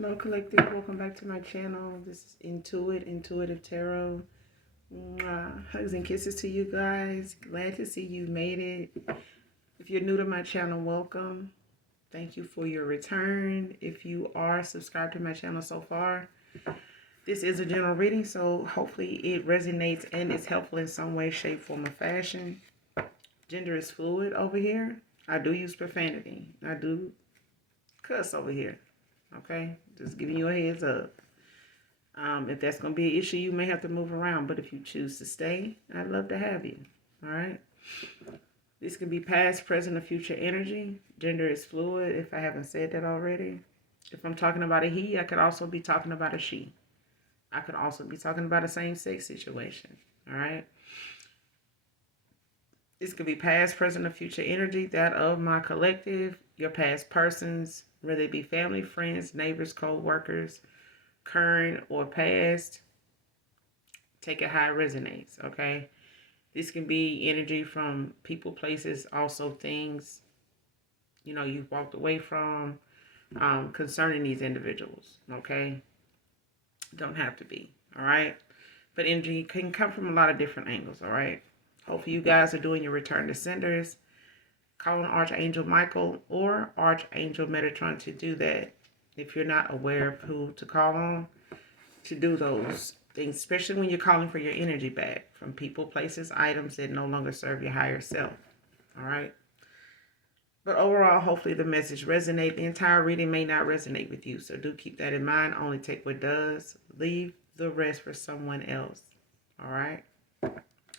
Hello, collective. Welcome back to my channel. This is Intuitive Tarot. Mwah. Hugs and kisses to you guys. Glad to see you made it. If you're new to my channel, welcome. Thank you for your return. If you are subscribed to my channel so far, this is a general reading, so hopefully it resonates and is helpful in some way, shape, form, or fashion. Gender is fluid over here. I do use profanity. I do cuss over here. Okay, just giving you a heads up. If that's going to be an issue, you may have to move around. But if you choose to stay, I'd love to have you. All right. This can be past, present, or future energy. Gender is fluid, if I haven't said that already. If I'm talking about a he, I could also be talking about a she. I could also be talking about a same-sex situation. All right. This could be past, present, or future energy. That of my collective, your past persons, whether it be family, friends, neighbors, co-workers, current or past. Take it how it resonates, okay? This can be energy from people, places, also things, you've walked away from concerning these individuals, okay? Don't have to be, all right? But energy can come from a lot of different angles, all right? Hopefully you guys are doing your return to senders. Call on Archangel Michael or Archangel Metatron to do that. If you're not aware of who to call on to do those things, especially when you're calling for your energy back from people, places, items that no longer serve your higher self. All right. But overall, hopefully the message resonates. The entire reading may not resonate with you, so do keep that in mind. Only take what does. Leave the rest for someone else. All right.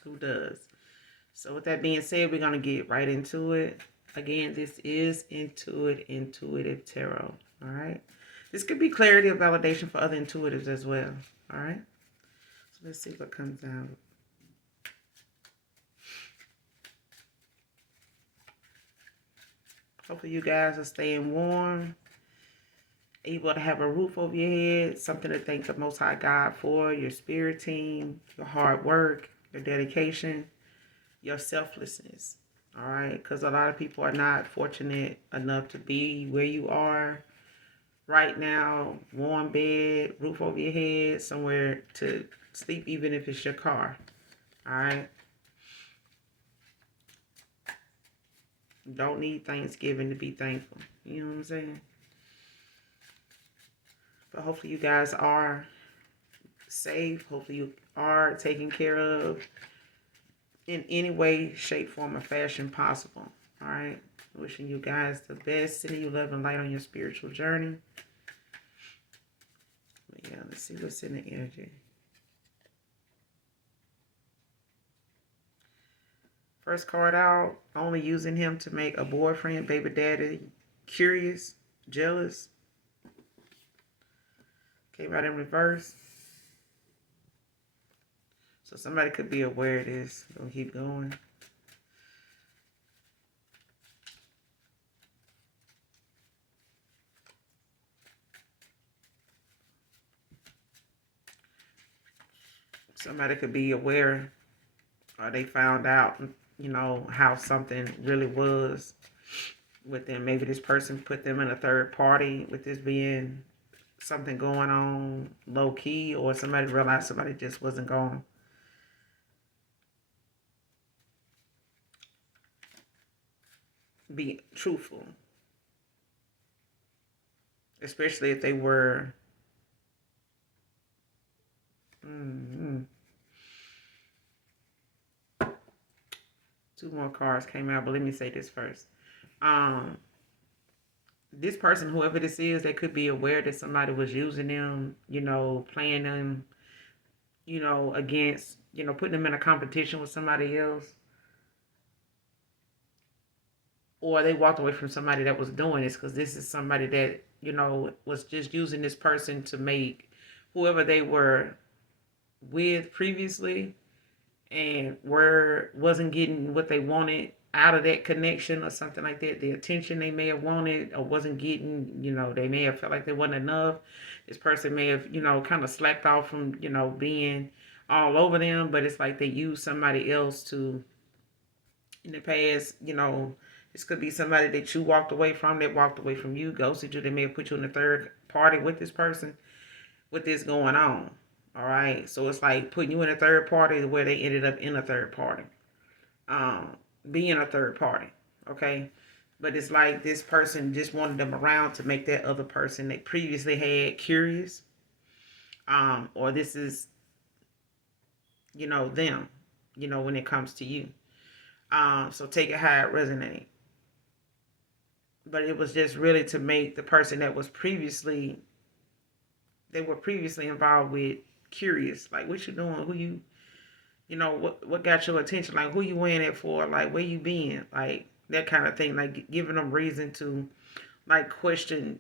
Who does? So with that being said, we're going to get right into it. Again, this is Intuitive Tarot. All right. This could be clarity or validation for other intuitives as well. All right. So let's see what comes out. Hopefully you guys are staying warm, able to have a roof over your head, something to thank the Most High God for, your spirit team, your hard work, your dedication, your selflessness. All right, because a lot of people are not fortunate enough to be where you are right now. Warm bed, roof over your head, somewhere to sleep, even if it's your car. All right. Don't need Thanksgiving to be thankful. You know what I'm saying? But hopefully you guys are safe. Hopefully you are taken care of in any way, shape, form, or fashion possible. All right. Wishing you guys the best. Sending you love and light on your spiritual journey. But yeah, let's see what's in the energy. First card out, only using him to make a boyfriend, baby daddy curious, jealous. Came out in reverse. So somebody could be aware of this. Gonna keep going. Somebody could be aware, or they found out, how something really was with them. Maybe this person put them in a third party with this being something going on low key, or somebody realized somebody just wasn't going to be truthful. Especially if they were... Two more cards came out, but let me say this first. This person, whoever this is, they could be aware that somebody was using them, playing them, against, putting them in a competition with somebody else. Or they walked away from somebody that was doing this, because this is somebody that, was just using this person to make whoever they were with previously and wasn't getting what they wanted out of that connection or something like that. The attention they may have wanted or wasn't getting, they may have felt like they wasn't enough. This person may have, kind of slacked off from, being all over them, but it's like they used somebody else to, in the past, This could be somebody that you walked away from, that walked away from you, ghosted you. They may have put you in a third party with this person, with this going on. All right. So it's like putting you in a third party where they ended up in a third party. Um, Being a third party. Okay. But it's like this person just wanted them around to make that other person they previously had curious. Or this is, them, when it comes to you. So take it how it resonates. But it was just really to make the person that was previously they were previously involved with curious, like what you doing, who you, what got your attention, like who you wearing it for, like where you been, like that kind of thing, like giving them reason to like question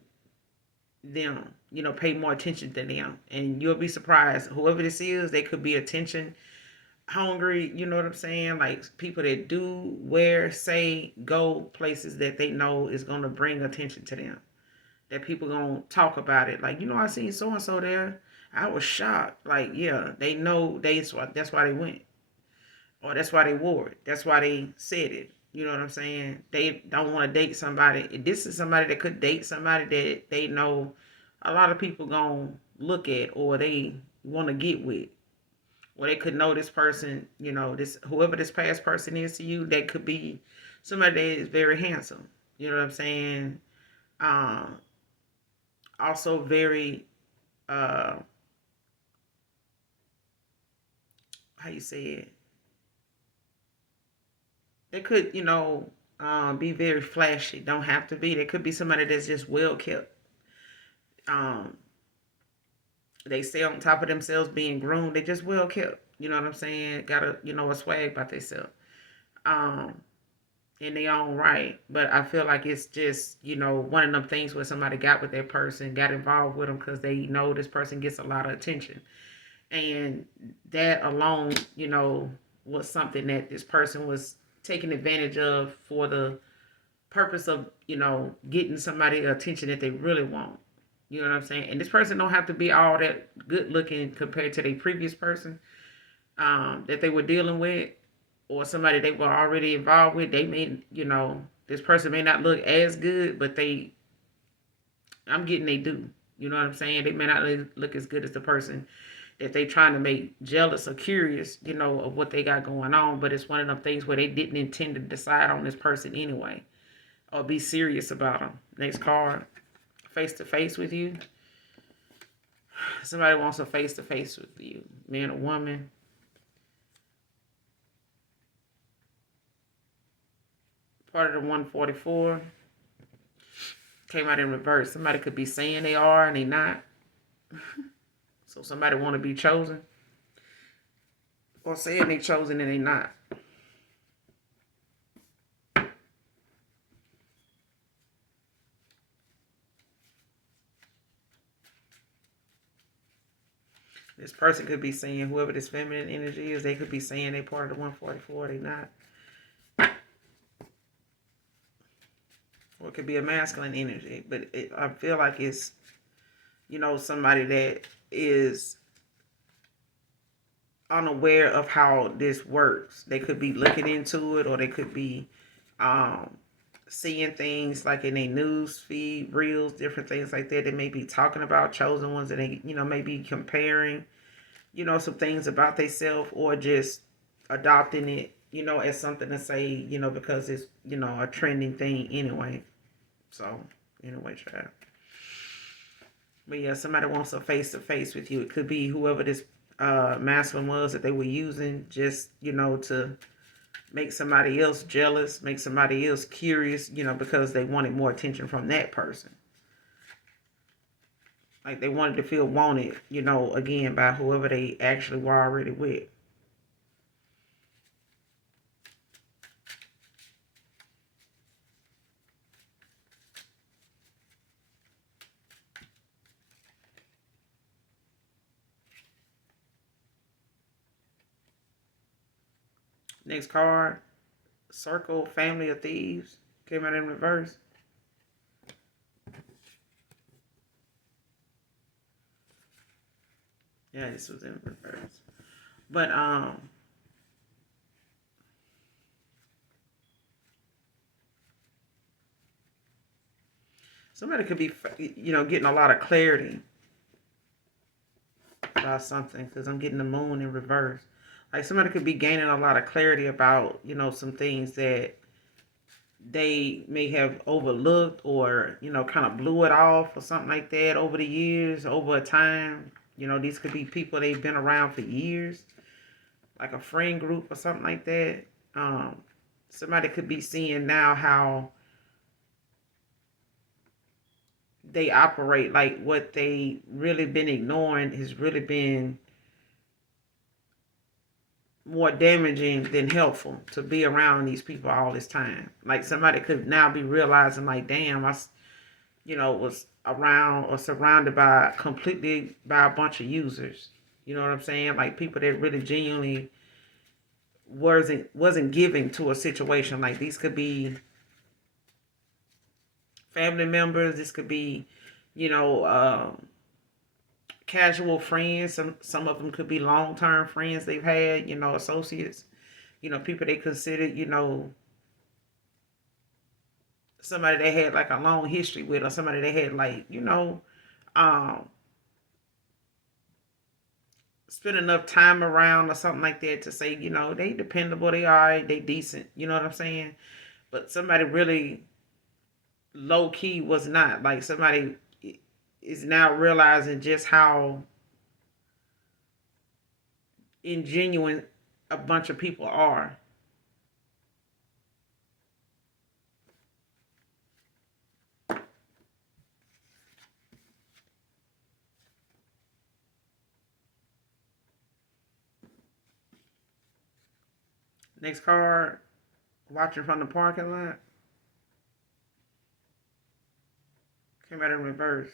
them, pay more attention to them. And you'll be surprised, whoever this is, they could be attention hungry, you know what I'm saying? Like people that do, wear, say, go places that they know is going to bring attention to them. That people going to talk about it. Like, I seen so and so there. I was shocked. Like, yeah, they know that's why they went. Or that's why they wore it. That's why they said it. You know what I'm saying? They don't want to date somebody. This is somebody that could date somebody that they know a lot of people going to look at or they want to get with. Or they could know this person, this whoever this past person is to you, that could be somebody that is very handsome. You know what I'm saying? Um, Also very uh how you say it? They could, be very flashy. Don't have to be. They could be somebody that's just well kept. Um, they stay on top of themselves, being groomed. They just well kept. You know what I'm saying? Got a swag about themselves. Um, in their own right. But I feel like it's just, one of them things where somebody got with that person, got involved with them because they know this person gets a lot of attention. And that alone, was something that this person was taking advantage of for the purpose of, getting somebody the attention that they really want. You know what I'm saying? And this person don't have to be all that good looking compared to their previous person that they were dealing with, or somebody they were already involved with. They may, this person may not look as good, but I'm getting they do. You know what I'm saying? They may not look as good as the person that they trying to make jealous or curious, of what they got going on. But it's one of them things where they didn't intend to decide on this person anyway, or be serious about them. Next card, face to face with you. Somebody wants a face to face with you, man or woman. Part of the 144 came out in reverse. Somebody could be saying they are and they not. So somebody want to be chosen, or saying they chosen and they not. This person could be saying, whoever this feminine energy is, they could be saying they part of the 144, they not. Or it could be a masculine energy, but I feel like it's, somebody that is unaware of how this works. They could be looking into it, or they could be um, seeing things like in a news feed, reels, different things like that. They may be talking about chosen ones, and they, may be comparing, some things about themselves, or just adopting it, as something to say, because it's, a trending thing anyway. So, anyway, try. But yeah, somebody wants a face to face with you. It could be whoever this masculine was that they were using, just, to make somebody else jealous, make somebody else curious, because they wanted more attention from that person. Like they wanted to feel wanted, again, by whoever they actually were already with. Next card, Circle, Family of Thieves, came out in reverse. Yeah, this was in reverse. But Somebody could be, getting a lot of clarity about something because I'm getting the moon in reverse. Like somebody could be gaining a lot of clarity about, some things that they may have overlooked or, kind of blew it off or something like that over the years, over a time. These could be people they've been around for years, like a friend group or something like that. Um, Somebody could be seeing now how they operate, like what they really been ignoring has really been more damaging than helpful to be around these people all this time. Like somebody could now be realizing, like, damn, was around or surrounded by completely by a bunch of users. You know what I'm saying? Like people that really genuinely wasn't giving to a situation. Like these could be family members. This could be, you know, casual friends. Some of them could be long term friends they've had. Associates. People they considered. Somebody they had like a long history with, or somebody they had like um, spend enough time around or something like that to say they dependable, they alright, they decent. You know what I'm saying? But somebody really low key was not. Like somebody is now realizing just how ingenuine a bunch of people are. Next card, watching from the parking lot. Came out in reverse.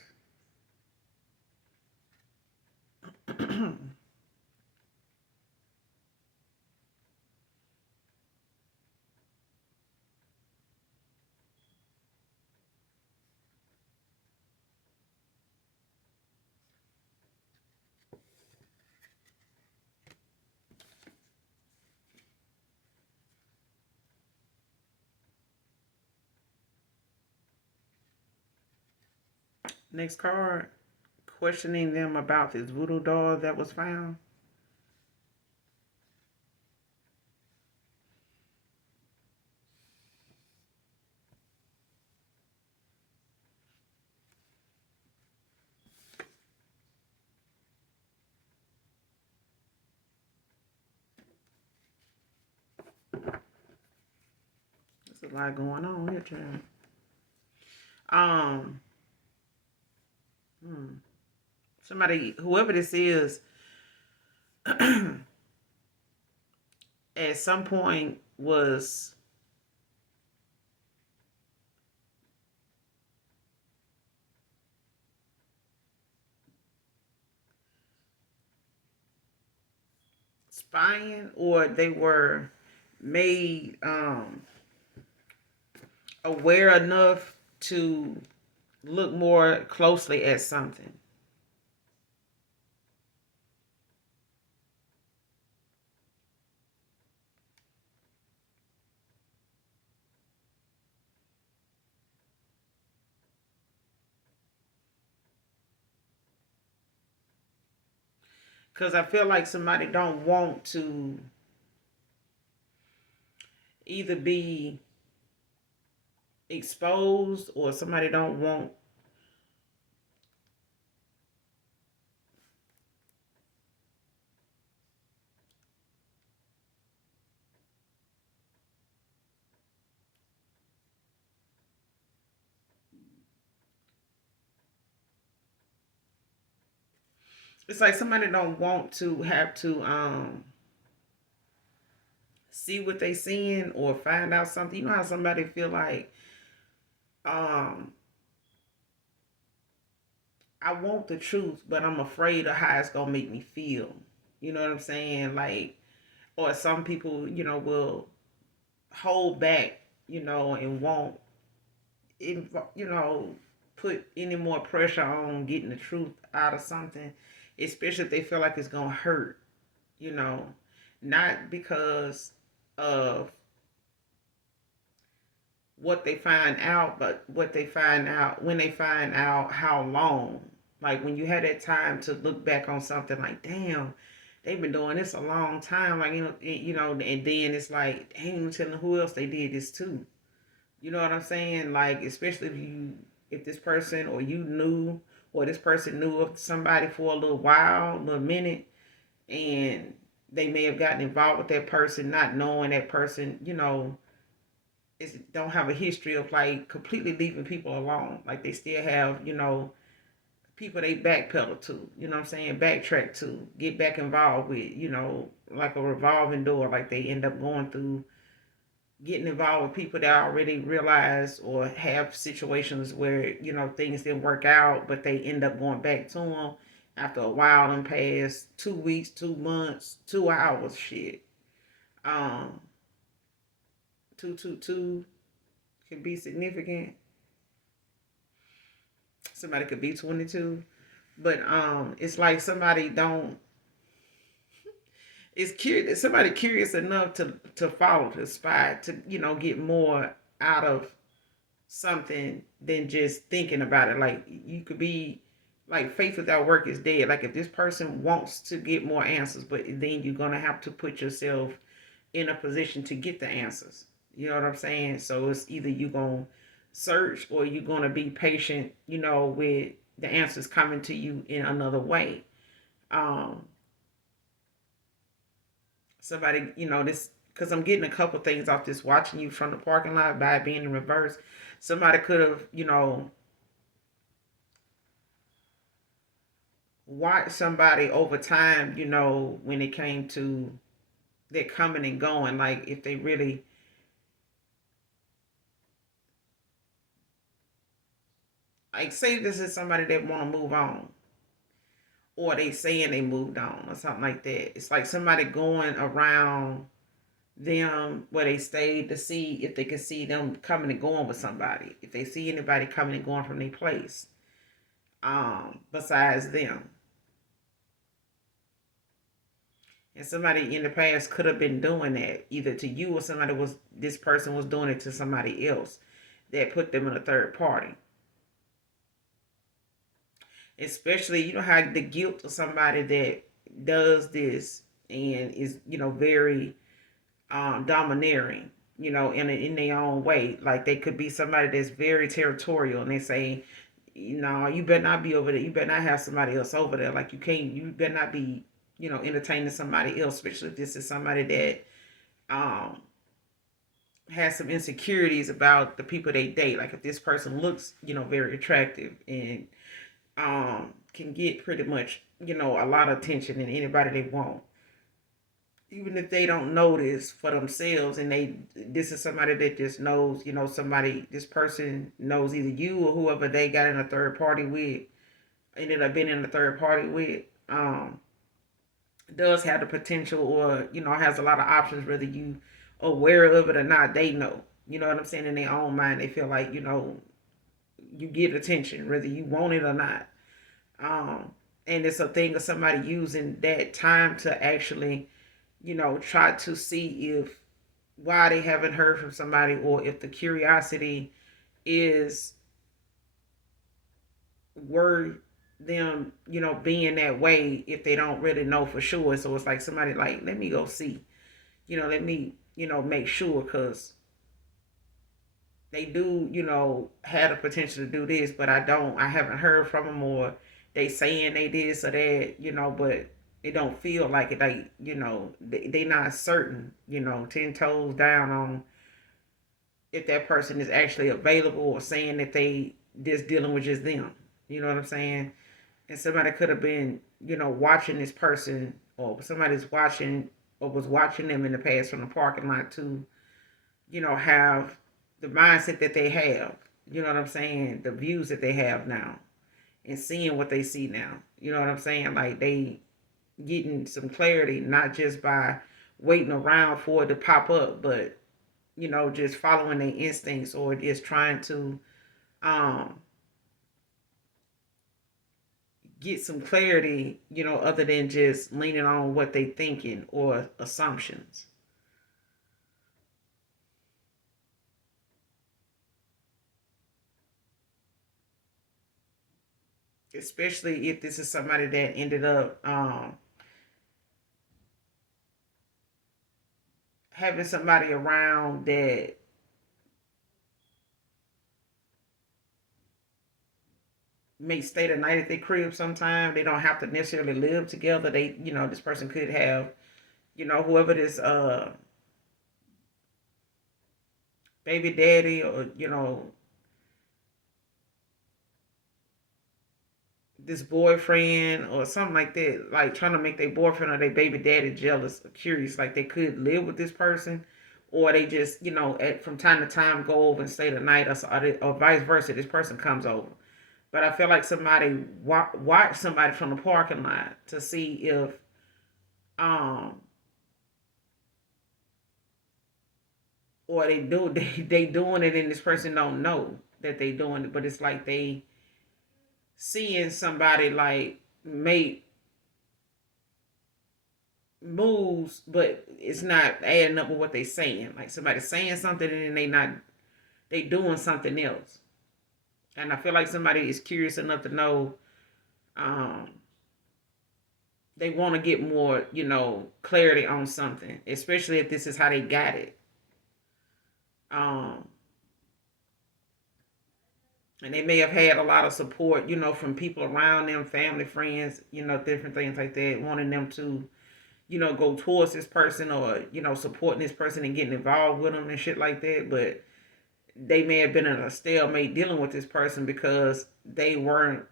Next card, questioning them about this voodoo doll that was found. There's a lot going on here, child. Um, hmm. Somebody, whoever this is, at some point was spying, or they were made aware enough to look more closely at something. Because I feel like somebody don't want to either be exposed, or somebody don't want. It's like somebody don't want to have to see what they seeing or find out something. You know how somebody feel like um I want the truth, but I'm afraid of how it's gonna make me feel. You know what I'm saying? Like, or some people, will hold back, and won't, you know, put any more pressure on getting the truth out of something, especially if they feel like it's gonna hurt. You know, not because of what they find out, but what they find out when they find out how long. Like when you had that time to look back on something, like damn, they've been doing this a long time. Like and then it's like, dang, I'm telling who else they did this to. You know what I'm saying? Like especially if this person or you knew or this person knew of somebody for a little while, a little minute, and they may have gotten involved with that person, not knowing that person, is don't have a history of like completely leaving people alone. Like they still have, people they backpedal to, what I'm saying, backtrack to, get back involved with, like a revolving door. Like they end up going through getting involved with people that already realize or have situations where, things didn't work out, but they end up going back to them after a while and past 2 weeks, 2 months, 2 hours, shit. Um, 222 can be significant. Somebody could be 22, but it's like somebody don't. It's curious. Somebody curious enough to follow the spy to get more out of something than just thinking about it. Like you could be like faith without work is dead. Like if this person wants to get more answers, but then you're gonna have to put yourself in a position to get the answers. You know what I'm saying? So it's either you gonna search or you're gonna be patient, with the answers coming to you in another way. Um, somebody, this because I'm getting a couple things off this watching you from the parking lot by being in reverse. Somebody could have, watched somebody over time, when it came to their coming and going, like if they really like say this is somebody that want to move on or they saying they moved on or something like that. It's like somebody going around them where they stayed to see if they can see them coming and going with somebody. If they see anybody coming and going from their place, besides them. And somebody in the past could have been doing that either to you or somebody was this person was doing it to somebody else that put them in a third party. Especially, how the guilt of somebody that does this and is, very domineering, in their own way. Like they could be somebody that's very territorial and they say, you better not be over there. You better not have somebody else over there. Like you better not be, entertaining somebody else, especially if this is somebody that um has some insecurities about the people they date. Like if this person looks, very attractive and can get pretty much, a lot of attention and anybody they want, even if they don't know this for themselves, and this is somebody that just knows, somebody, this person knows either you or whoever they got in a third party with, ended up being in a third party with, does have the potential or, has a lot of options, whether you aware of it or not, they know. You know what I'm saying? In their own mind, they feel like, you get attention, whether you want it or not. Um, and it's a thing of somebody using that time to actually, try to see if why they haven't heard from somebody or if the curiosity is worth them, being that way if they don't really know for sure. So it's like somebody like, let me go see, let me, make sure because they do, have the potential to do this, but I haven't heard from them or they saying they did so that, but it don't feel like it. They not certain, 10 toes down on if that person is actually available or saying that they just dealing with just them. You know what I'm saying? And somebody could have been, watching this person or somebody's watching or was watching them in the past from the parking lot to, have the mindset that they have. You know what I'm saying? The views that they have now and seeing what they see now. You know what I'm saying? Like they getting some clarity, not just by waiting around for it to pop up, but just following their instincts or just trying to um get some clarity, other than just leaning on what they thinking or assumptions. especially if this is somebody that ended up having somebody around that may stay the night at their crib sometime. They don't have to necessarily live together. They, this person could have, whoever this baby daddy, or this boyfriend or something like that, like trying to make their boyfriend or their baby daddy jealous or curious. Like they could live with this person, or they just, from time to time go over and stay the night, or vice versa. This person comes over. But I feel like somebody watch somebody from the parking lot to see if um or they doing it and this person don't know that they doing it, but it's like they seeing somebody like make moves, but it's not adding up with what they saying. Like somebody saying something and then they doing something else. And I feel like somebody is curious enough to know. Um, they want to get more, clarity on something, especially if this is how they got it. Um, and they may have had a lot of support, from people around them, family, friends, different things like that, wanting them to, go towards this person, or supporting this person and getting involved with them and shit like that. But they may have been in a stalemate dealing with this person because they weren't,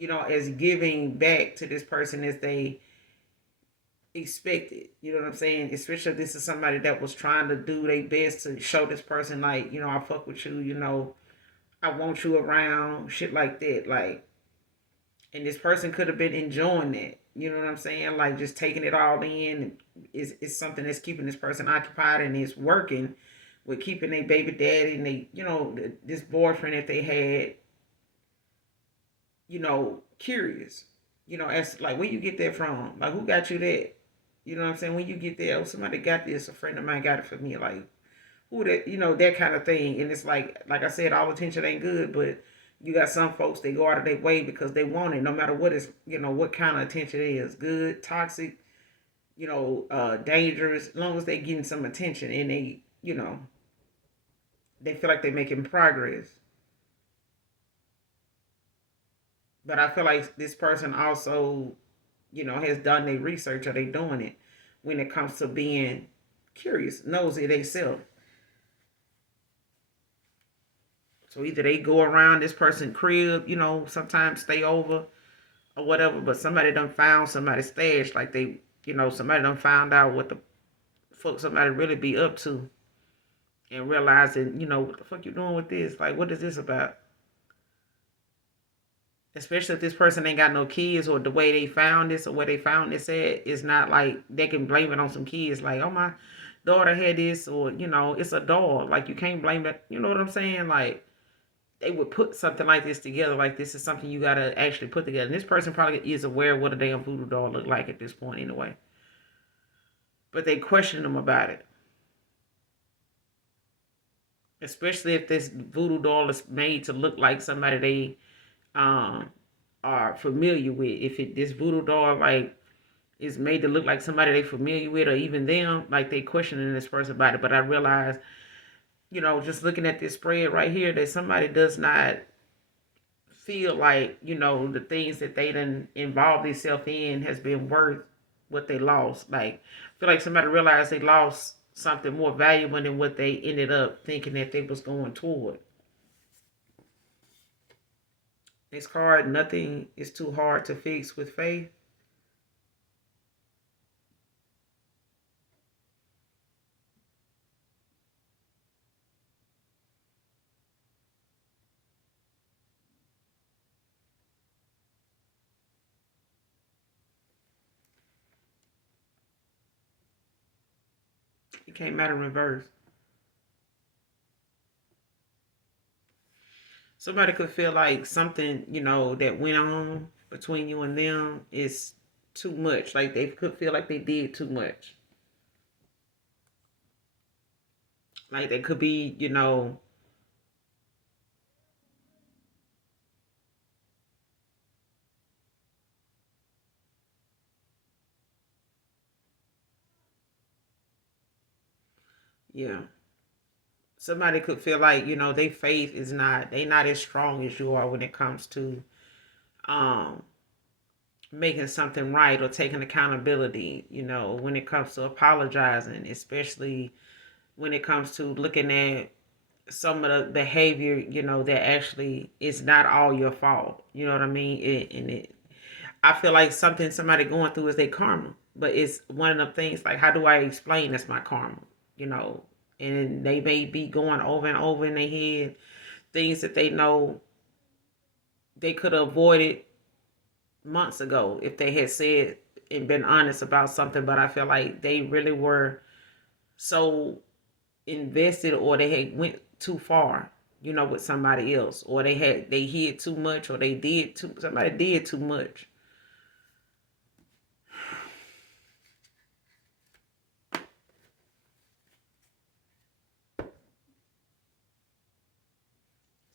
as giving back to this person as they expected. You know what I'm saying? Especially if this is somebody that was trying to do their best to show this person, like, I fuck with you, I want you around, shit like that. Like, and this person could have been enjoying that. You know what I'm saying? Like just taking it all in is something that's keeping this person occupied, and it's working with keeping their baby daddy and they, this boyfriend that they had, curious. As like, where you get that from? Like, who got you that? You know what I'm saying? When you get there, oh, somebody got this. A friend of mine got it for me. Like, who that? That kind of thing. And it's like I said, all attention ain't good, but you got some folks they go out of their way because they want it, no matter what is, what kind of attention it is, good, toxic, dangerous. As long as they getting some attention and they feel like they're making progress. But I feel like this person also, has done their research, or they doing it when it comes to being curious, nosy themselves. So either they go around this person's crib, sometimes stay over or whatever, but somebody done found somebody stash, like they, somebody done found out what the fuck somebody really be up to, and realizing, what the fuck you doing with this? Like, what is this about? Especially if this person ain't got no kids, or the way they found this or where they found this at is not like they can blame it on some kids. Like, oh, my daughter had this, or it's a dog. Like, you can't blame it. You know what I'm saying? Like, they would put something like this together. Like, this is something you gotta actually put together. And this person probably is aware of what a damn voodoo doll look like at this point anyway. But they question them about it, especially if this voodoo doll is made to look like somebody they um are familiar with. If this voodoo doll like is made to look like somebody they familiar with, or even them, like they questioning this person about it. But I realize, just looking at this spread right here, that somebody does not feel like, the things that they done involved themselves in has been worth what they lost. Like, I feel like somebody realized they lost something more valuable than what they ended up thinking that they was going toward. This card, nothing is too hard to fix with faith. It came out in reverse. Somebody could feel like something, that went on between you and them is too much. Like they could feel like they did too much. Like they could be, Yeah. Somebody could feel like, their faith is not, they not as strong as you are when it comes to um making something right or taking accountability, when it comes to apologizing, especially when it comes to looking at some of the behavior, that actually is not all your fault. You know what I mean? I feel like somebody going through is their karma, but it's one of the things like, how do I explain that's my karma? You know, and they may be going over and over in their head things that they know they could have avoided months ago if they had said and been honest about something. But I feel like they really were so invested, or they had went too far, with somebody else, or they hid too much, or somebody did too much.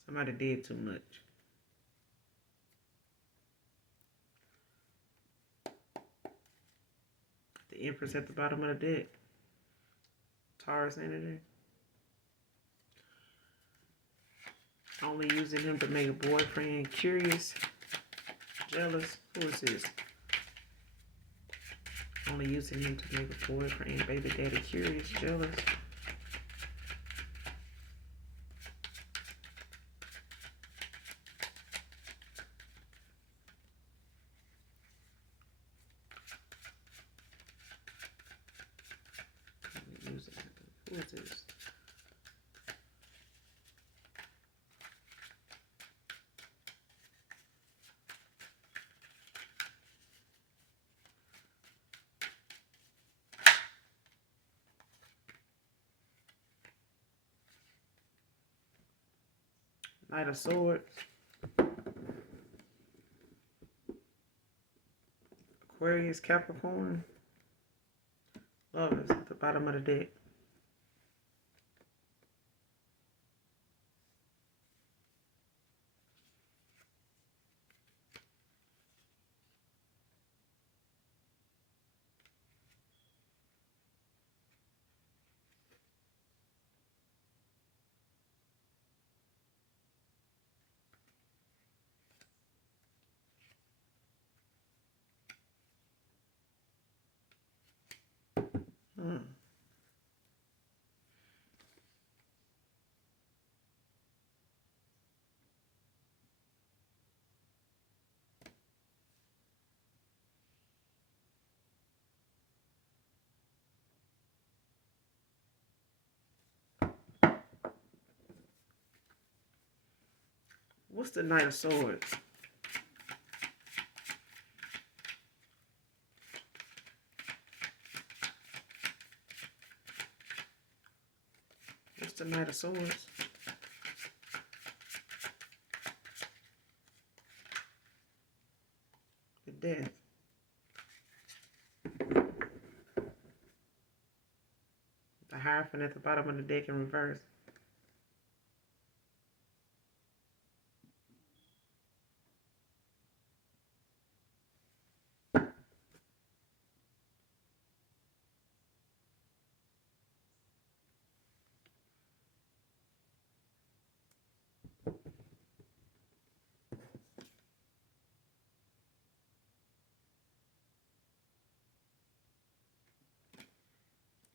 Somebody did too much. The Empress at the bottom of the deck. Taurus energy. Only using him to make a boyfriend curious, jealous. Who is this? Only using him to make a boyfriend, baby daddy curious, jealous. Who is this? Knight of Swords. Aquarius, Capricorn. Lovers at the bottom of the deck. Hmm. What's the Knight of Swords? What's the Knight of Swords? The Death. The Hierophant at the bottom of the deck in reverse.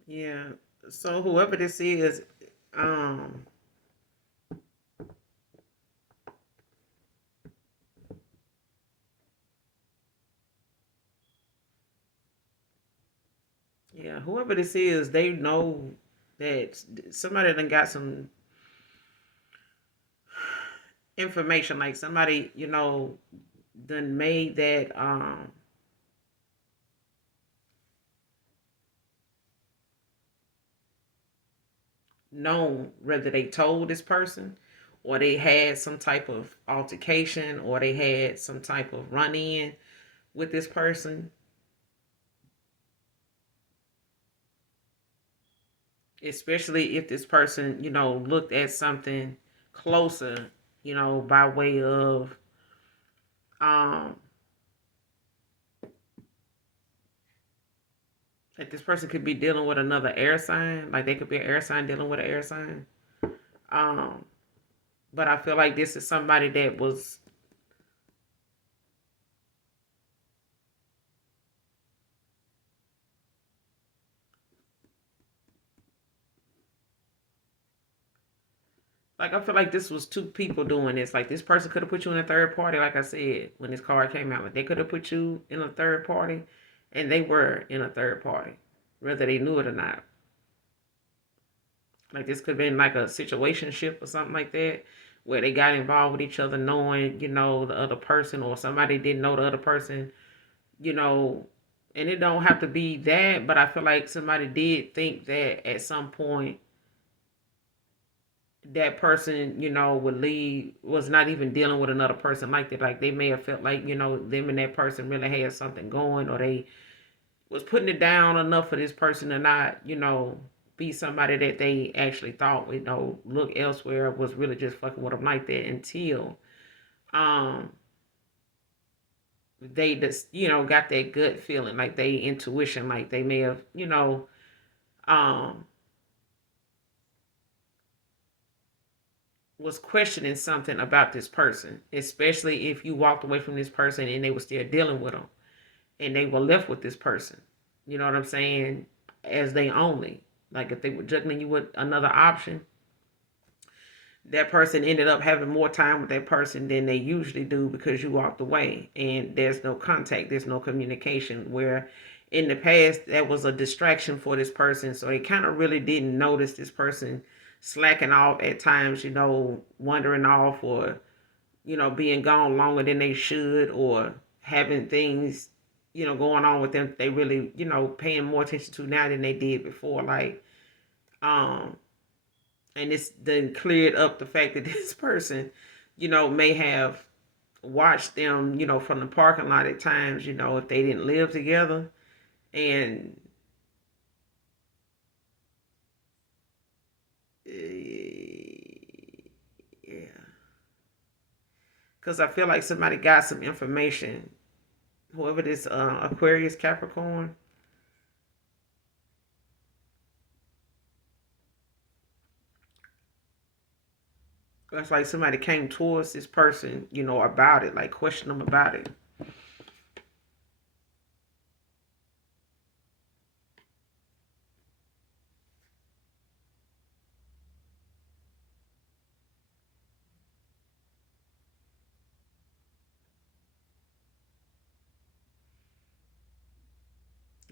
Yeah. So whoever this is, um, yeah, whoever this is, they know that somebody done got some information. Like somebody, done made that known, whether they told this person, or they had some type of altercation, or they had some type of run in with this person, especially if this person, looked at something closer, by way of um Like this person could be dealing with another air sign. Like they could be an air sign dealing with an air sign. Um, but I feel like this is somebody that was like I feel like this was two people doing this. Like this person could have put you in a third party, like I said, when this card came out. Like they could have put you in a third party and they were in a third party, whether they knew it or not. Like this could have been like a situationship or something like that, where they got involved with each other, knowing the other person, or somebody didn't know the other person, you know. And it don't have to be that, but I feel like somebody did think that at some point that person, would leave, was not even dealing with another person like that. Like they may have felt like, them and that person really had something going, or they was putting it down enough for this person to not, be somebody that they actually thought would, look elsewhere, was really just fucking with them like that until um they just, got that gut feeling, like they intuition, like they may have, um was questioning something about this person, especially if you walked away from this person and they were still dealing with them and they were left with this person. You know what I'm saying? As they only. Like if they were juggling you with another option, that person ended up having more time with that person than they usually do because you walked away and there's no contact, there's no communication. Where in the past, that was a distraction for this person. So they kind of really didn't notice this person slacking off at times, wandering off, or, being gone longer than they should, or having things, going on with them they really, paying more attention to now than they did before. Like, um, and it's then cleared up the fact that this person, may have watched them, from the parking lot at times, if they didn't live together. And yeah, because I feel like somebody got some information. Whoever this Aquarius Capricorn, it's like somebody came towards this person, about it, like question them about it.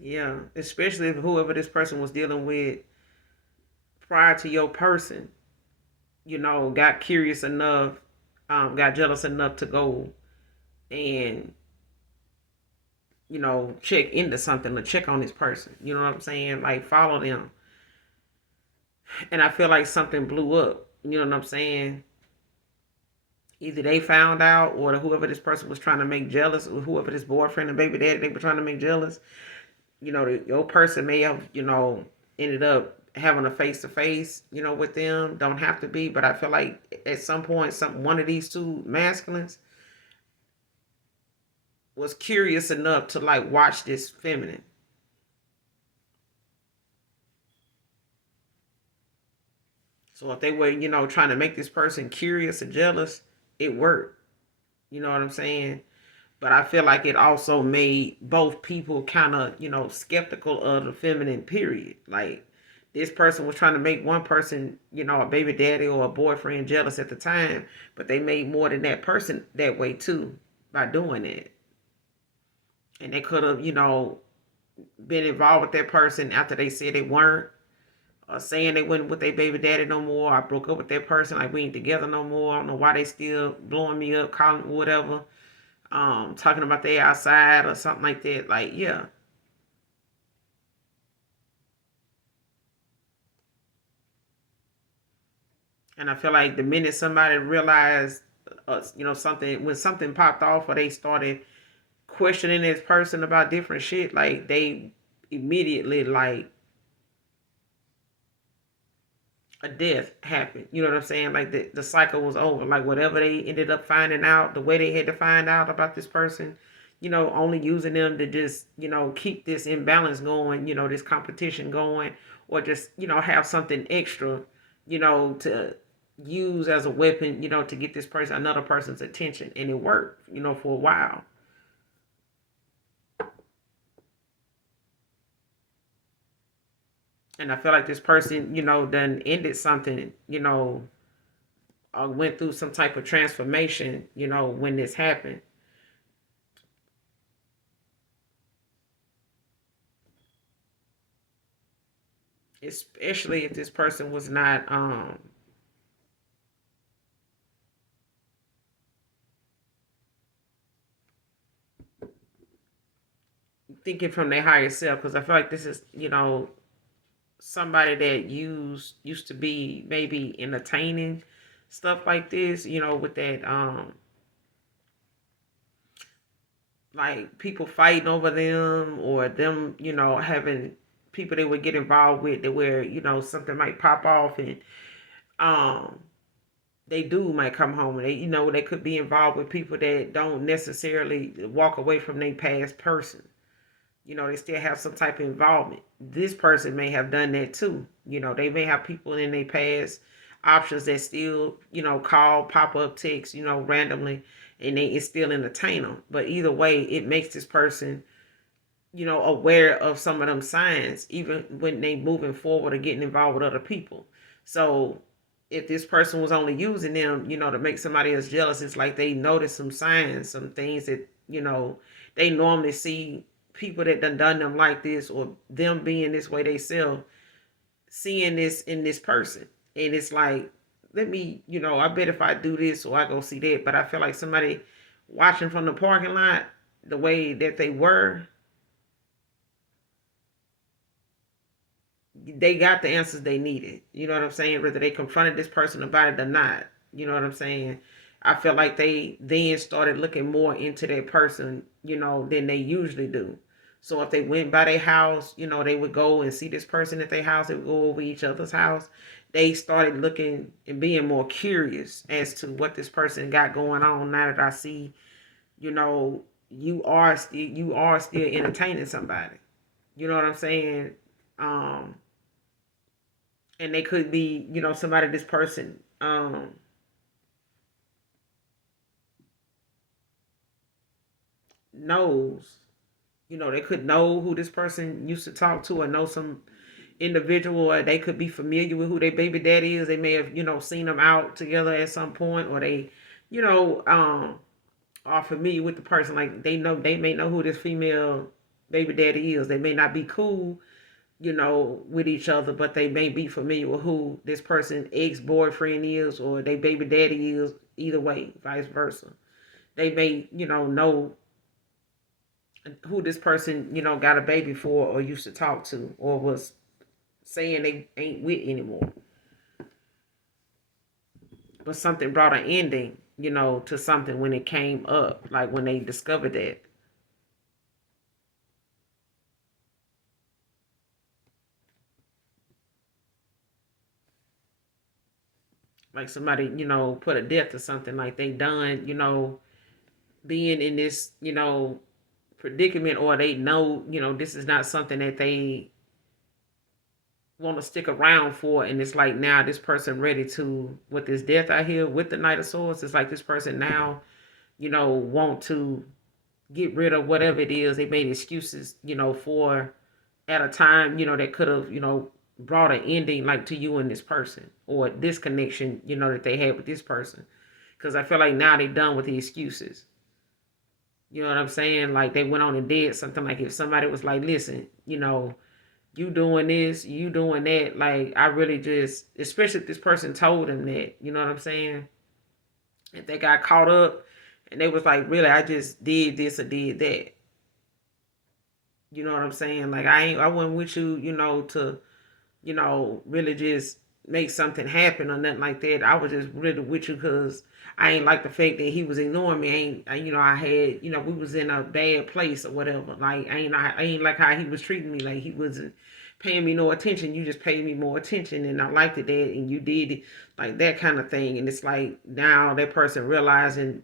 Yeah, especially if whoever this person was dealing with prior to your person, got curious enough, got jealous enough to go and, check into something, to check on this person. You know what I'm saying? Like follow them. And I feel like something blew up. You know what I'm saying? Either they found out, or whoever this person was trying to make jealous, or whoever this boyfriend and baby daddy they were trying to make jealous, your person may have, ended up having a face to face, with them. Don't have to be, but I feel like at some point, one of these two masculines was curious enough to like watch this feminine. So if they were, trying to make this person curious and jealous, it worked. You know what I'm saying? But I feel like it also made both people kind of, skeptical of the feminine, period. Like this person was trying to make one person, a baby daddy or a boyfriend jealous at the time, but they made more than that person that way too by doing it. And they could have, been involved with that person after they said they weren't, or saying they wasn't with their baby daddy no more. I broke up with that person, like we ain't together no more. I don't know why they still blowing me up, calling me whatever, talking about they outside or something like that. Like, yeah. And I feel like the minute somebody realized, something, when something popped off, or they started questioning this person about different shit, like they immediately, like, a death happened. You know what I'm saying? Like the cycle was over. Like whatever they ended up finding out, the way they had to find out about this person, only using them to just, keep this imbalance going, this competition going, or just, have something extra, to use as a weapon, to get this person, another person's attention. And it worked, for a while. And I feel like this person, done ended something, or went through some type of transformation, when this happened. Especially if this person was not thinking from their higher self, because I feel like this is, somebody that used to be maybe entertaining stuff like this, with that like people fighting over them, or them, having people they would get involved with that where, something might pop off, and um they do might come home, and they could be involved with people that don't necessarily walk away from their past person. They still have some type of involvement. This person may have done that too. They may have people in their past options that still, call, pop up, text, randomly, and they it still entertain them. But either way, it makes this person, aware of some of them signs, even when they moving forward or getting involved with other people. So if this person was only using them, to make somebody else jealous, it's like they notice some signs, some things that, they normally see people that done them like this, or them being this way they sell, seeing this in this person. And it's like, let me, I bet if I do this or I go see that. But I feel like somebody watching from the parking lot, the way that they were, they got the answers they needed. You know what I'm saying? Whether they confronted this person about it or not. You know what I'm saying? I felt like they then started looking more into that person, than they usually do. So if they went by their house, they would go and see this person at their house. They would go over each other's house. They started looking and being more curious as to what this person got going on. Now that I see, you are still entertaining somebody. You know what I'm saying? Um, and they could be, somebody this person knows. They could know who this person used to talk to, or know some individual, or they could be familiar with who their baby daddy is. They may have, seen them out together at some point, or they, you know, um, are familiar with the person. Like they may know who this female baby daddy is. They may not be cool, with each other, but they may be familiar with who this person ex boyfriend is, or their baby daddy is. Either way, vice versa. They may, know who this person, got a baby for, or used to talk to, or was saying they ain't with anymore. But something brought an ending, to something when it came up, like when they discovered that. Like somebody, put a death to something, like they done, being in this, predicament, or they know, this is not something that they want to stick around for. And it's like now this person ready to, with this death out here with the Knight of Swords, it's like this person now, want to get rid of whatever it is they made excuses, for at a time, that could have, brought an ending, like to you and this person, or this connection, that they had with this person. Because I feel like now they done with the excuses. You know what I'm saying? Like they went on and did something. Like if somebody was like, listen, you doing this, you doing that. Like I really just, especially if this person told them that, you know what I'm saying? If they got caught up and they was like, really, I just did this or did that. You know what I'm saying? Like I wasn't with you, to, really just make something happen or nothing like that. I was just really with you because I ain't like the fact that he was ignoring me. I had, we was in a bad place or whatever. Like I ain't like how he was treating me. Like he wasn't paying me no attention. You just paid me more attention, and I liked it that, and you did it, like that kind of thing. And it's like now that person realizing,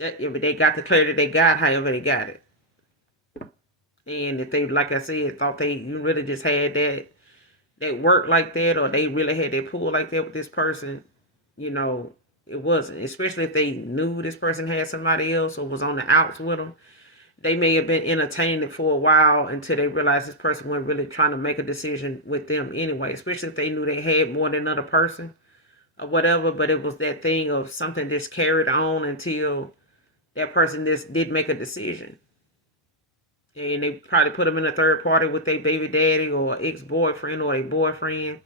If they got the clarity they got, however they got it. And if they, like I said, thought they really just had that work like that, or they really had that pull like that with this person, you know, it wasn't. Especially if they knew this person had somebody else or was on the outs with them, they may have been entertaining it for a while until they realized this person wasn't really trying to make a decision with them anyway. Especially if they knew they had more than another person or whatever. But it was that thing of something just carried on until that person just did make a decision. And they probably put them in a third party with their baby daddy or ex-boyfriend or a boyfriend,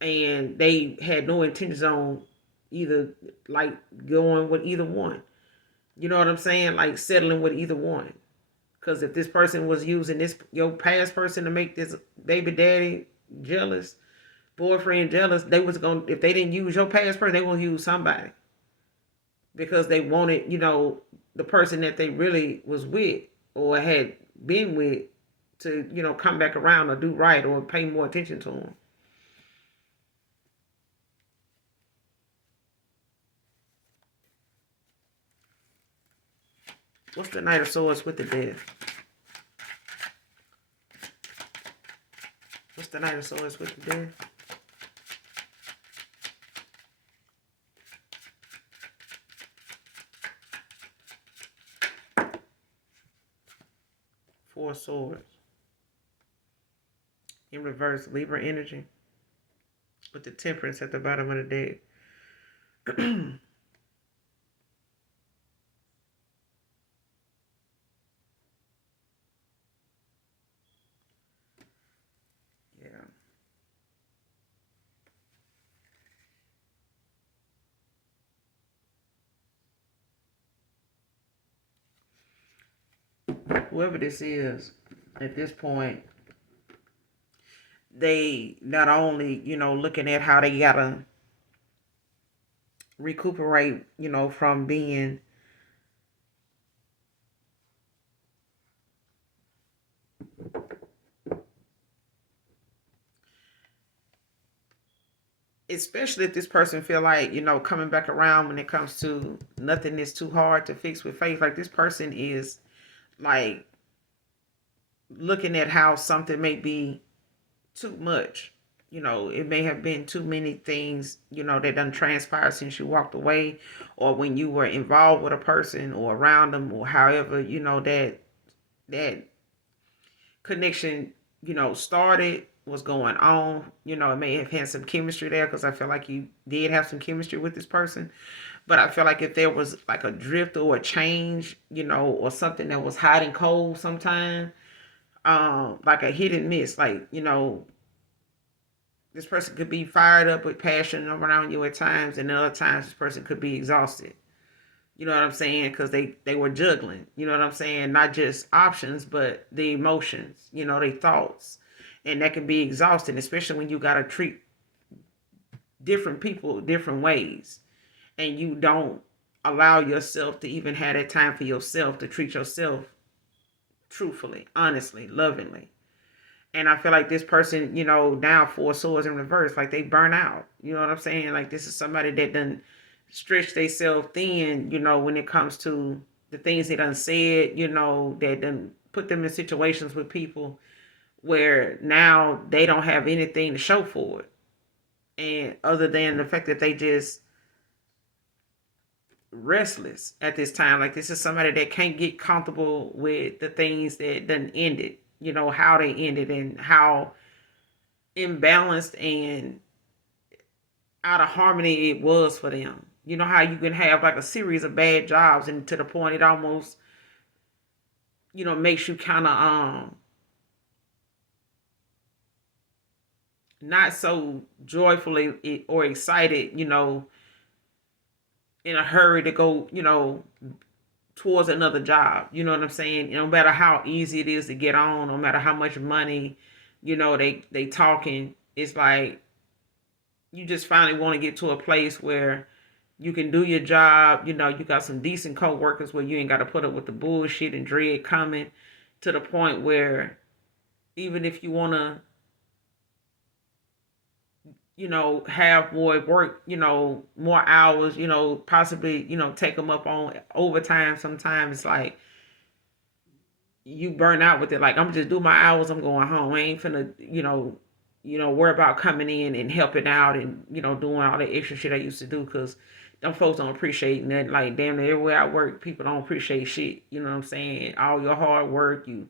and they had no intentions on either, like, going with either one. You know what I'm saying? Like settling with either one. Because if this person was using this your past person to make this baby daddy jealous, boyfriend jealous, they was gonna, if they didn't use your past person, they gonna use somebody because they wanted, the person that they really was with or had been with to, come back around or do right or pay more attention to them. What's the Knight of Swords with the Death? What's the Knight of Swords with the Death? Four Swords. In reverse, Libra energy. With the Temperance at the bottom of the deck. Yeah. Whoever this is, at this point, they not only, looking at how they gotta recuperate, from being especially if this person feel like, coming back around when it comes to nothing is too hard to fix with faith. Like this person is like looking at how something may be too much. It may have been too many things, that done transpired since you walked away or when you were involved with a person or around them or however, that connection, started, was going on. It may have had some chemistry there because I feel like you did have some chemistry with this person. But I feel like if there was like a drift or a change, or something that was hot and cold sometime, like a hit and miss, like, this person could be fired up with passion around you at times, and other times this person could be exhausted. You know what I'm saying? Because they were juggling. You know what I'm saying? Not just options, but the emotions. Their thoughts, and that can be exhausting, especially when you gotta treat different people different ways, and you don't allow yourself to even have that time for yourself to treat yourself truthfully, honestly, lovingly. And I feel like this person, now four swords in reverse, like they burn out. You know what I'm saying? Like this is somebody that done stretch themselves thin, when it comes to the things they done said, that done put them in situations with people where now they don't have anything to show for it. And other than the fact that they just restless at this time. Like this is somebody that can't get comfortable with the things that done ended, how they ended and how imbalanced and out of harmony it was for them. You know how you can have like a series of bad jobs and to the point it almost, makes you kind of not so joyfully or excited, in a hurry to go, towards another job. You know what I'm saying? No matter how easy it is to get on, no matter how much money, they talking, it's like you just finally want to get to a place where you can do your job. You got some decent co-workers where you ain't got to put up with the bullshit and dread coming to the point where even if you want to, have more work, more hours, possibly, take them up on overtime. Sometimes, like, you burn out with it. Like, I'm just do my hours, I'm going home. I ain't finna, worry about coming in and helping out and, doing all the extra shit I used to do, because them folks don't appreciate that. Like, damn near everywhere I work, people don't appreciate shit. You know what I'm saying? All your hard work, you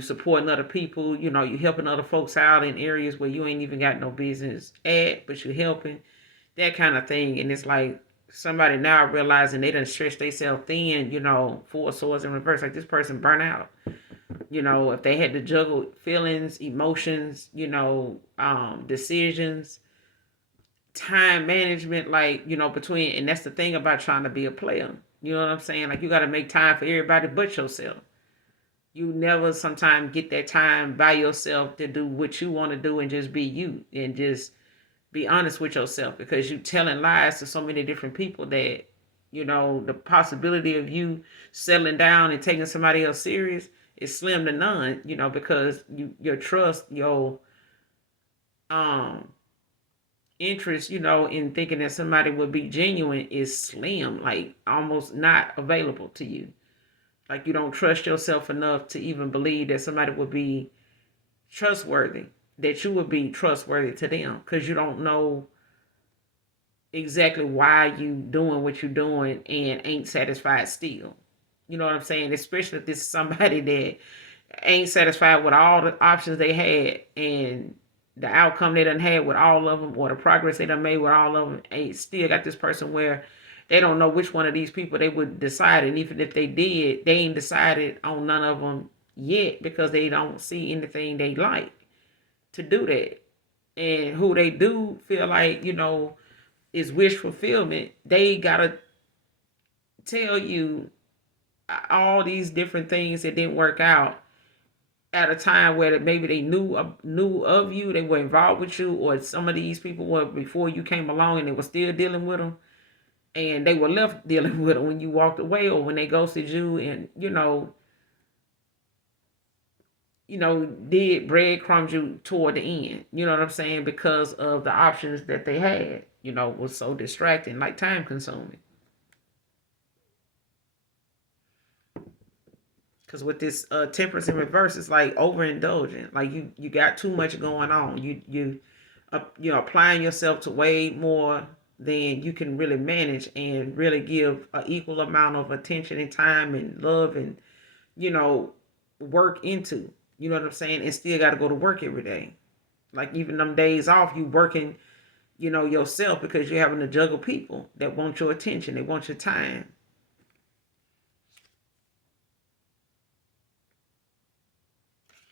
supporting other people, you helping other folks out in areas where you ain't even got no business at, but you helping, that kind of thing. And it's like somebody now realizing they done stretch themselves thin, four swords in reverse. Like, this person burnt out. If they had to juggle feelings, emotions, decisions, time management, like, between, and that's the thing about trying to be a player. You know what I'm saying? Like, you got to make time for everybody but yourself. You never sometimes get that time by yourself to do what you want to do and just be you and just be honest with yourself, because you telling lies to so many different people that, the possibility of you settling down and taking somebody else serious is slim to none, because your trust, your um interest, in thinking that somebody would be genuine is slim, like almost not available to you. Like, you don't trust yourself enough to even believe that somebody would be trustworthy, that you would be trustworthy to them, because you don't know exactly why you doing what you're doing and ain't satisfied still. You know what I'm saying? Especially if this is somebody that ain't satisfied with all the options they had and the outcome they done had with all of them, or the progress they done made with all of them, ain't still got this person where they don't know which one of these people they would decide. And even if they did, they ain't decided on none of them yet, because they don't see anything they like to do that. And who they do feel like, is wish fulfillment, they gotta tell you all these different things that didn't work out at a time where maybe they knew of you, they were involved with you, or some of these people were before you came along and they were still dealing with them, and they were left dealing with them when you walked away or when they ghosted you, and did breadcrumbs you toward the end. You know what I'm saying? Because of the options that they had, was so distracting, like time consuming. Because with this temperance in reverse, it's like overindulgent. Like, you got too much going on. Applying yourself to way more than you can really manage and really give an equal amount of attention and time and love and you know work into. You know what I'm saying? And still got to go to work every day. Like, even them days off, you working, yourself, because you're having to juggle people that want your attention. They want your time.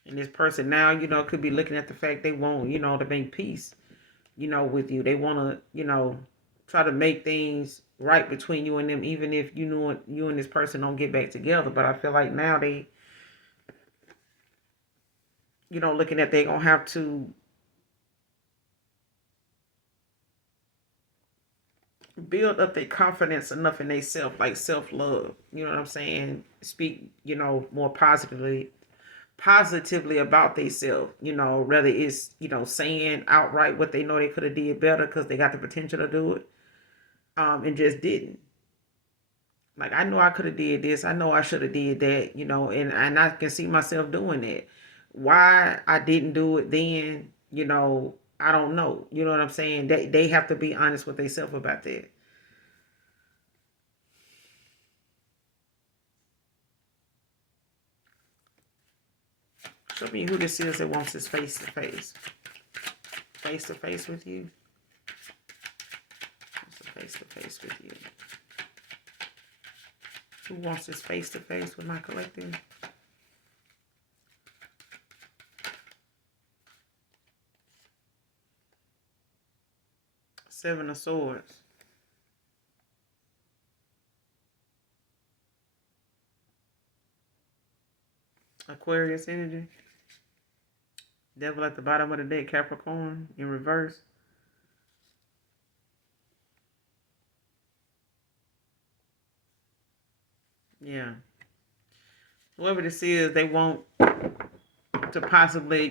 And this person now, could be looking at the fact they want, to make peace, with you. They want to, try to make things right between you and them, even if you and this person don't get back together. But I feel like now they, looking at they gonna have to build up their confidence enough in themselves, like self love. You know what I'm saying? Speak, more positively about themselves, whether it's, saying outright what they know they could have did better because they got the potential to do it, and just didn't. Like, I know I could have did this, I know I should have did that, and I can see myself doing that. Why I didn't do it then, I don't know. You know what I'm saying? They have to be honest with themselves about that. Show me who this is that wants this face to face with you. Face to face with you. Who wants this face to face with my collective? Seven of Swords. Aquarius energy. Devil at the bottom of the deck, Capricorn in reverse. Yeah. Whoever this is, they want to possibly,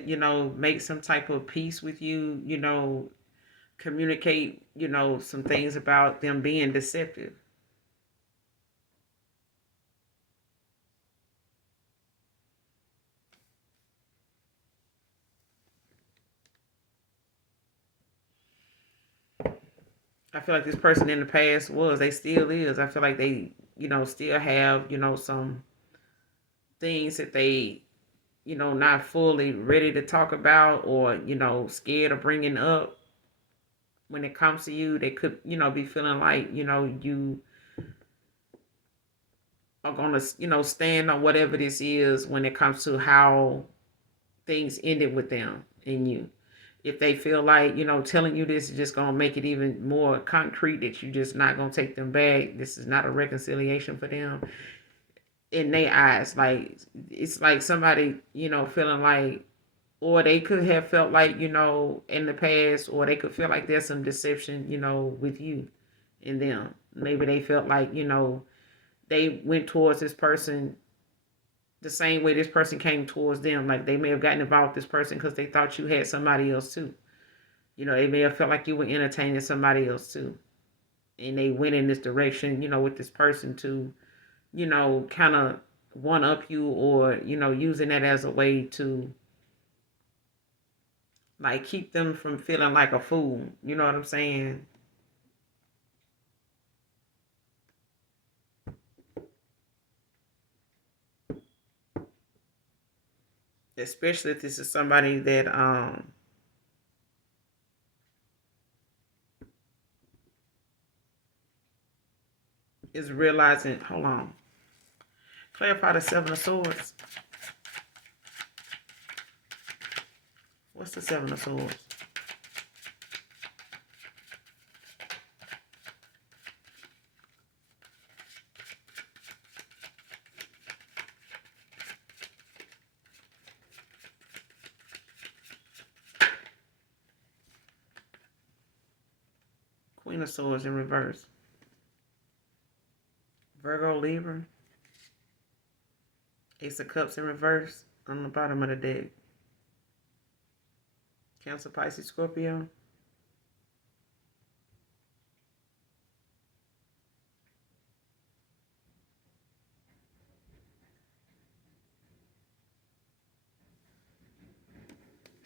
make some type of peace with you, communicate, some things about them being deceptive. I feel like this person in the past was, they still is. I feel like they, still have, some things that they, not fully ready to talk about, or, scared of bringing up when it comes to you. They could, be feeling like, you are going to, stand on whatever this is when it comes to how things ended with them and you. If they feel like, telling you this is just going to make it even more concrete that you just not going to take them back, this is not a reconciliation for them in their eyes. Like, it's like somebody, feeling like, or they could have felt like, in the past, or they could feel like there's some deception, with you and them. Maybe they felt like, they went towards this person the same way this person came towards them. Like, they may have gotten involved with this person because they thought you had somebody else too. They may have felt like you were entertaining somebody else too. And they went in this direction, with this person to, kind of one up you, or, using that as a way to, like, keep them from feeling like a fool. You know what I'm saying? Especially if this is somebody that is realizing, hold on. Clarify the Seven of Swords. What's the Seven of Swords? Queen of Swords in reverse. Virgo, Libra. Ace of Cups in reverse on the bottom of the deck. Cancer, Pisces, Scorpio.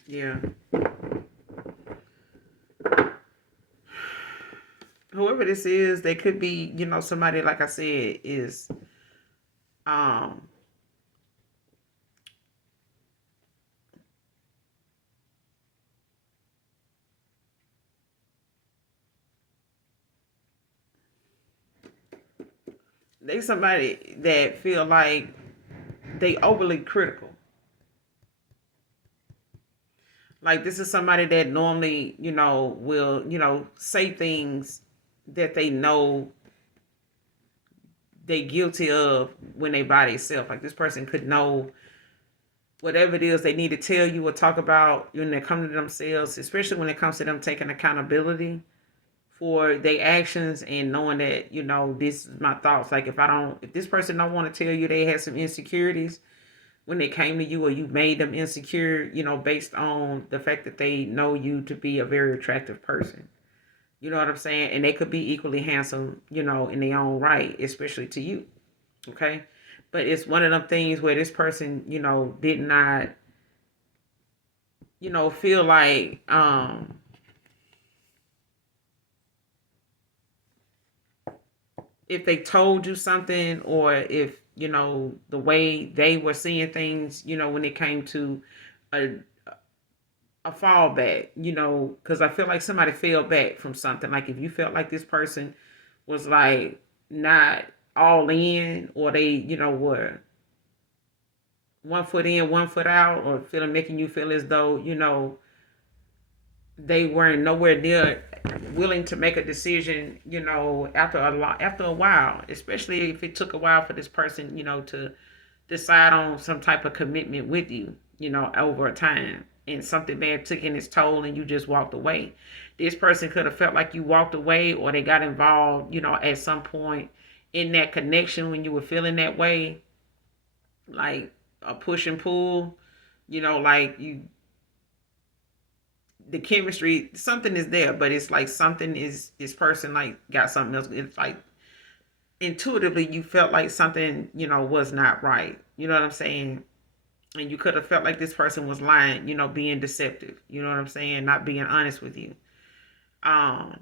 Yeah. Whoever this is, they could be, somebody, like I said, is um they somebody that feel like they overly critical. Like, this is somebody that normally, will, say things that they know they guilty of when they by themselves. Like, this person could know whatever it is they need to tell you or talk about when they come to themselves, especially when it comes to them taking accountability for their actions and knowing that, this is my thoughts. Like, if this person don't want to tell you they had some insecurities when they came to you, or you made them insecure, based on the fact that they know you to be a very attractive person. You know what I'm saying? And they could be equally handsome, in their own right, especially to you. Okay. But it's one of them things where this person, did not, feel like if they told you something, or if, the way they were seeing things, when it came to a a fallback, because I feel like somebody fell back from something. Like, if you felt like this person was like not all in, or they, were one foot in, one foot out, or feeling making you feel as though, they weren't nowhere near willing to make a decision, after a while, especially if it took a while for this person, to decide on some type of commitment with you, over a time, and something bad took in its toll and you just walked away. This person could have felt like you walked away, or they got involved, at some point in that connection when you were feeling that way, like a push and pull, like you the chemistry, something is there, but it's like something is this person like got something else. It's like intuitively you felt like something, was not right. You know what I'm saying? And you could have felt like this person was lying, being deceptive. You know what I'm saying? Not being honest with you. Um,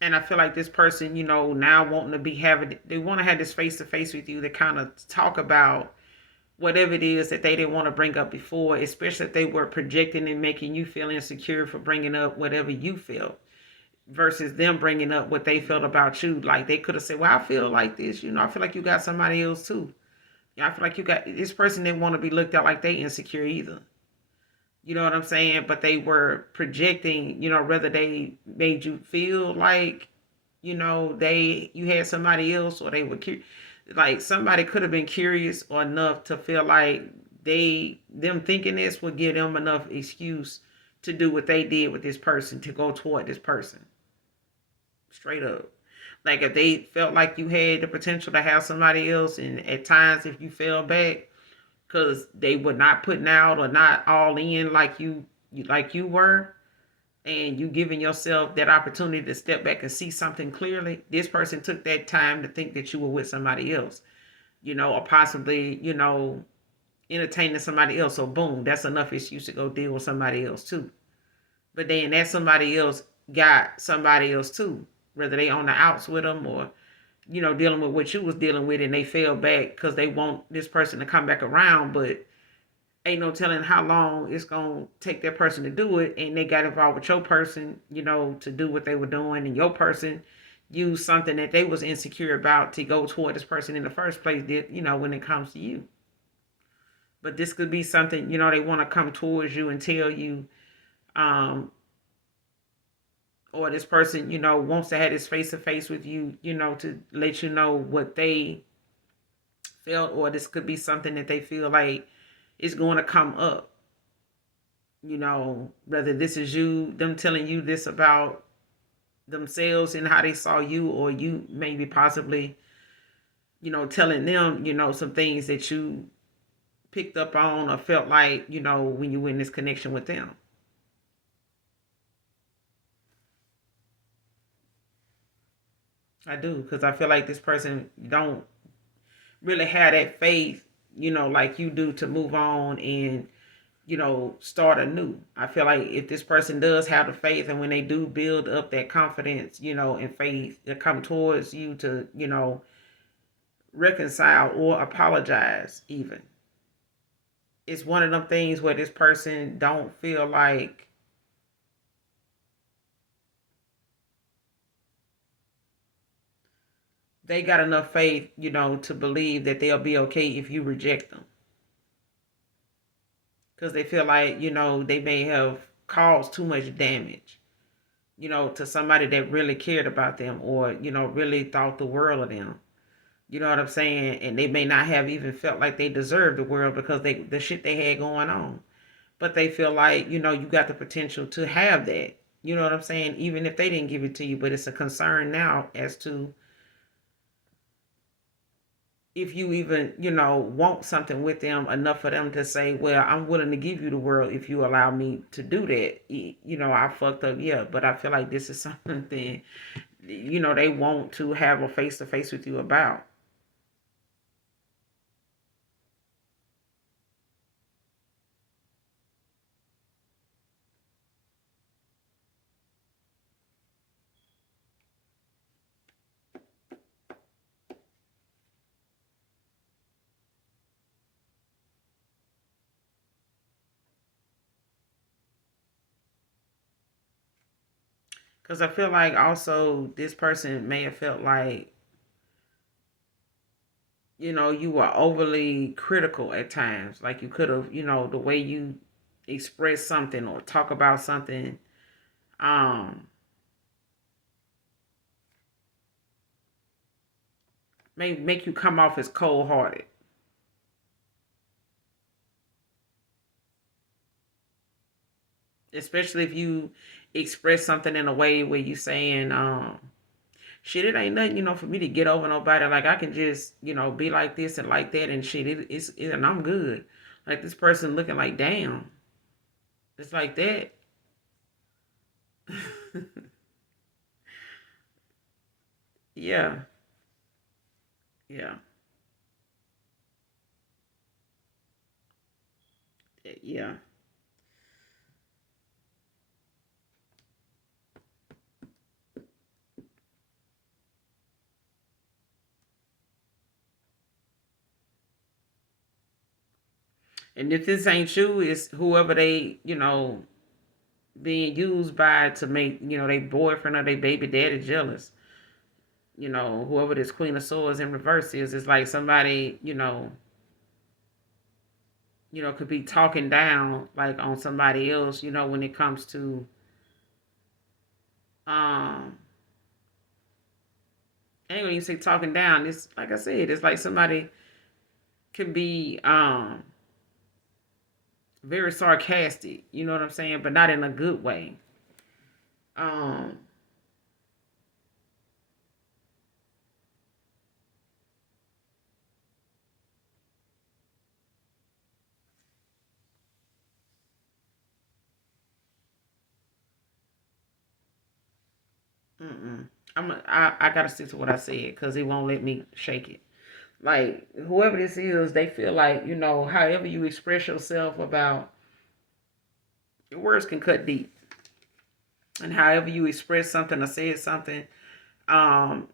and I feel like this person, now wanting to be having, they want to have this face to face with you to kind of talk about whatever it is that they didn't want to bring up before, especially if they were projecting and making you feel insecure for bringing up whatever you felt versus them bringing up what they felt about you. Like they could have said, well, I feel like this, I feel like you got somebody else too. I feel like you got this person didn't want to be looked at like they insecure either. You know what I'm saying? But they were projecting, whether they made you feel like, they you had somebody else or they were like somebody could have been curious or enough to feel like them thinking this would give them enough excuse to do what they did with this person to go toward this person. Straight up. Like if they felt like you had the potential to have somebody else and at times if you fell back, because they were not putting out or not all in like you were, and you giving yourself that opportunity to step back and see something clearly. This person took that time to think that you were with somebody else, or possibly, entertaining somebody else. So boom, that's enough excuse to go deal with somebody else too. But then that somebody else got somebody else too, whether they on the outs with them or dealing with what you was dealing with, and they fell back because they want this person to come back around, but ain't no telling how long it's gonna take that person to do it, and they got involved with your person, to do what they were doing, and your person used something that they was insecure about to go toward this person in the first place. Did when it comes to you? But this could be something they want to come towards you and tell you, um, or this person wants to have this face to face with you, to let you know what they felt, or this could be something that they feel like is going to come up. Whether this is them telling you this about themselves and how they saw you, or you maybe possibly, telling them, some things that you picked up on or felt like, when you were in this connection with them. I do, because I feel like this person don't really have that faith, like you do to move on and start anew. I feel like if this person does have the faith, and when they do build up that confidence, and faith to come towards you to, reconcile or apologize even. It's one of them things where this person don't feel like they got enough faith, to believe that they'll be okay if you reject them. Because they feel like, they may have caused too much damage, to somebody that really cared about them, or, really thought the world of them. You know what I'm saying? And they may not have even felt like they deserved the world because the shit they had going on. But they feel like, you got the potential to have that. You know what I'm saying? Even if they didn't give it to you, but it's a concern now as to if you even, want something with them enough for them to say, well, I'm willing to give you the world if you allow me to do that. I fucked up, yeah, but I feel like this is something, they want to have a face to face with you about. Because I feel like also this person may have felt like, you were overly critical at times. Like you could have, the way you express something or talk about something, um, may make you come off as cold hearted. Especially if you express something in a way where you saying, shit, it ain't nothing, for me to get over nobody. Like I can just, be like this and like that and shit. And I'm good. Like this person looking like, damn. It's like that. Yeah, yeah, yeah. And if this ain't you, it's whoever they, being used by to make, their boyfriend or their baby daddy jealous. Whoever this Queen of Swords in reverse is like somebody, could be talking down like on somebody else, when it comes to um and when you say talking down, it's like I said, it's like somebody can be very sarcastic, you know what I'm saying, but not in a good way. Um mm-mm. I gotta stick to what I said because it won't let me shake it. Like whoever this is, they feel like however you express yourself about your words can cut deep, and however you express something or say something, um,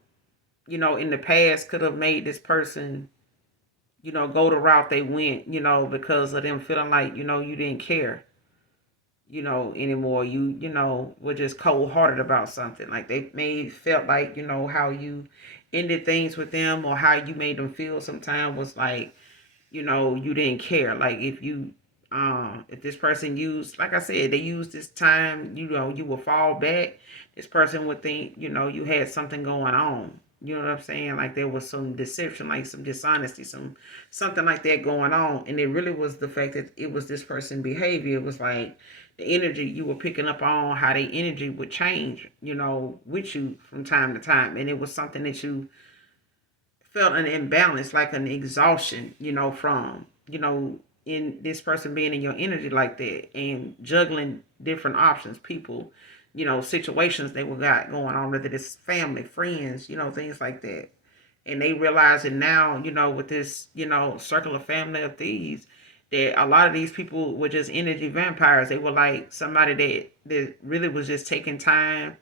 in the past could have made this person, go the route they went, because of them feeling like you didn't care, anymore. You were just cold hearted about something. Like they made felt like how you ended things with them or how you made them feel. Sometimes was like you didn't care. Like if this person used, like I said, they used this time, you will fall back. This person would think you had something going on. You know what I'm saying? Like there was some deception, like some dishonesty, something like that going on. And it really was the fact that it was this person's behavior. It was like the energy you were picking up on, how the energy would change, with you from time to time. And it was something that you felt an imbalance, like an exhaustion, from, in this person being in your energy like that and juggling different options, people, situations they were got going on, whether it's family, friends, things like that. And they realize it now, with this, circle of family of thieves, that a lot of these people were just energy vampires. They were like somebody that really was just taking time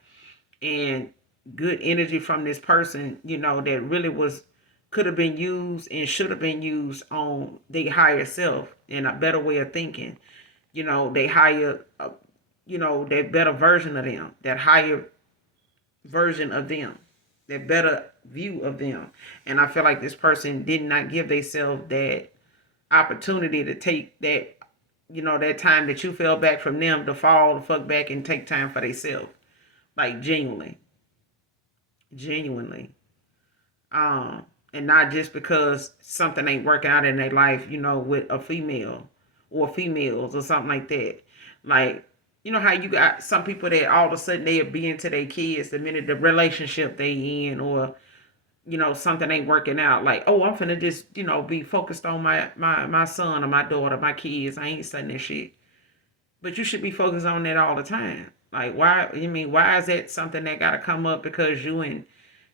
and good energy from this person, that really was could have been used and should have been used on the higher self and a better way of thinking. They higher, that better version of them, that higher version of them, that better view of them. And I feel like this person did not give themselves that opportunity to take that, that time that you fell back from them to fall the fuck back and take time for themselves. Like genuinely. And not just because something ain't working out in their life, with a female or females or something like that. Like, how you got some people that all of a sudden they'll be into their kids the minute the relationship they in, or something ain't working out. Like, oh, I'm finna just be focused on my son or my daughter, my kids. I ain't studying that shit. But you should be focused on that all the time. Like, why? You mean why is that something that got to come up because you and